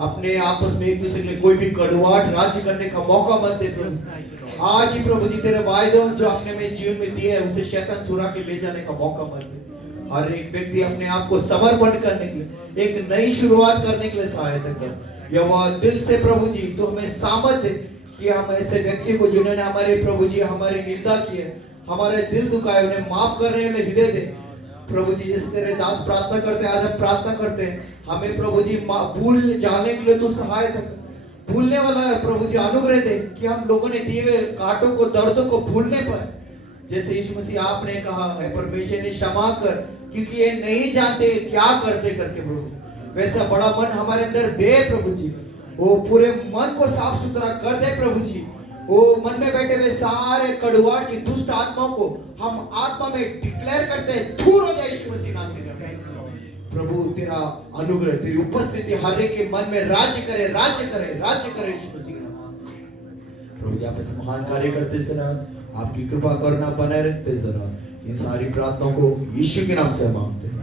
अपने आपस में एक दूसरे के लिए कोई भी कड़वाहट राज्य करने का मौका मत दे प्रभु। आज ही प्रभु जी तेरे वायदे जो आपने मेरे जीवन में दिए है उसे शैतान चुरा के ले जाने का मौका मत दे। हर एक व्यक्ति अपने आप को समर्पण करने के लिए, एक नई शुरुआत करने के लिए सहायता कर। यहोवा दिल से प्रभु जी तो हमें सामर्थ दे कि हम ऐसे व्यक्ति को जिन्होंने हमारे प्रभु जी हमारी निंदा की है, हमारे दिल दुखाए, उन्हें माफ करने में हृदय दे प्रभु जी। जैसे तेरे दास प्रार्थना करते हैं, आज हम प्रार्थना करते हैं, हमें प्रभु जी भूल जाने के लिए तो सहायता कर, भूलने वाला प्रभु जी अनुग्रह दे कि हम लोगों ने दिए हुए कांटों को, दर्दों को भूलने पाए। जैसे यीशु मसीह आपने कहा है परमेश्वर ने क्षमा कर क्योंकि ये नहीं जानते क्या करते करके प्रभु, वैसा बड़ा मन हमारे अंदर दे प्रभु जी। वो पूरे मन को साफ सुथरा कर दे प्रभु जी। वो मन में बैठे हुए सारे कड़वाहट की दुष्ट आत्माओं को हम आत्मा में डिक्लेयर करते हैं, दूर हो जाए यीशु मसीह नाम से करते हैं। प्रभु तेरा अनुग्रह, तेरी उपस्थिति हर एक के मन में राज्य करे, राज्य करे, राज्य करे यीशु मसीह नाम। प्रभु जी आप इस महान कार्य करते जरा आपकी कृपा करना बने रहते जरा। इन सारी प्रार्थनाओं को यीशु के नाम से मांगते हैं।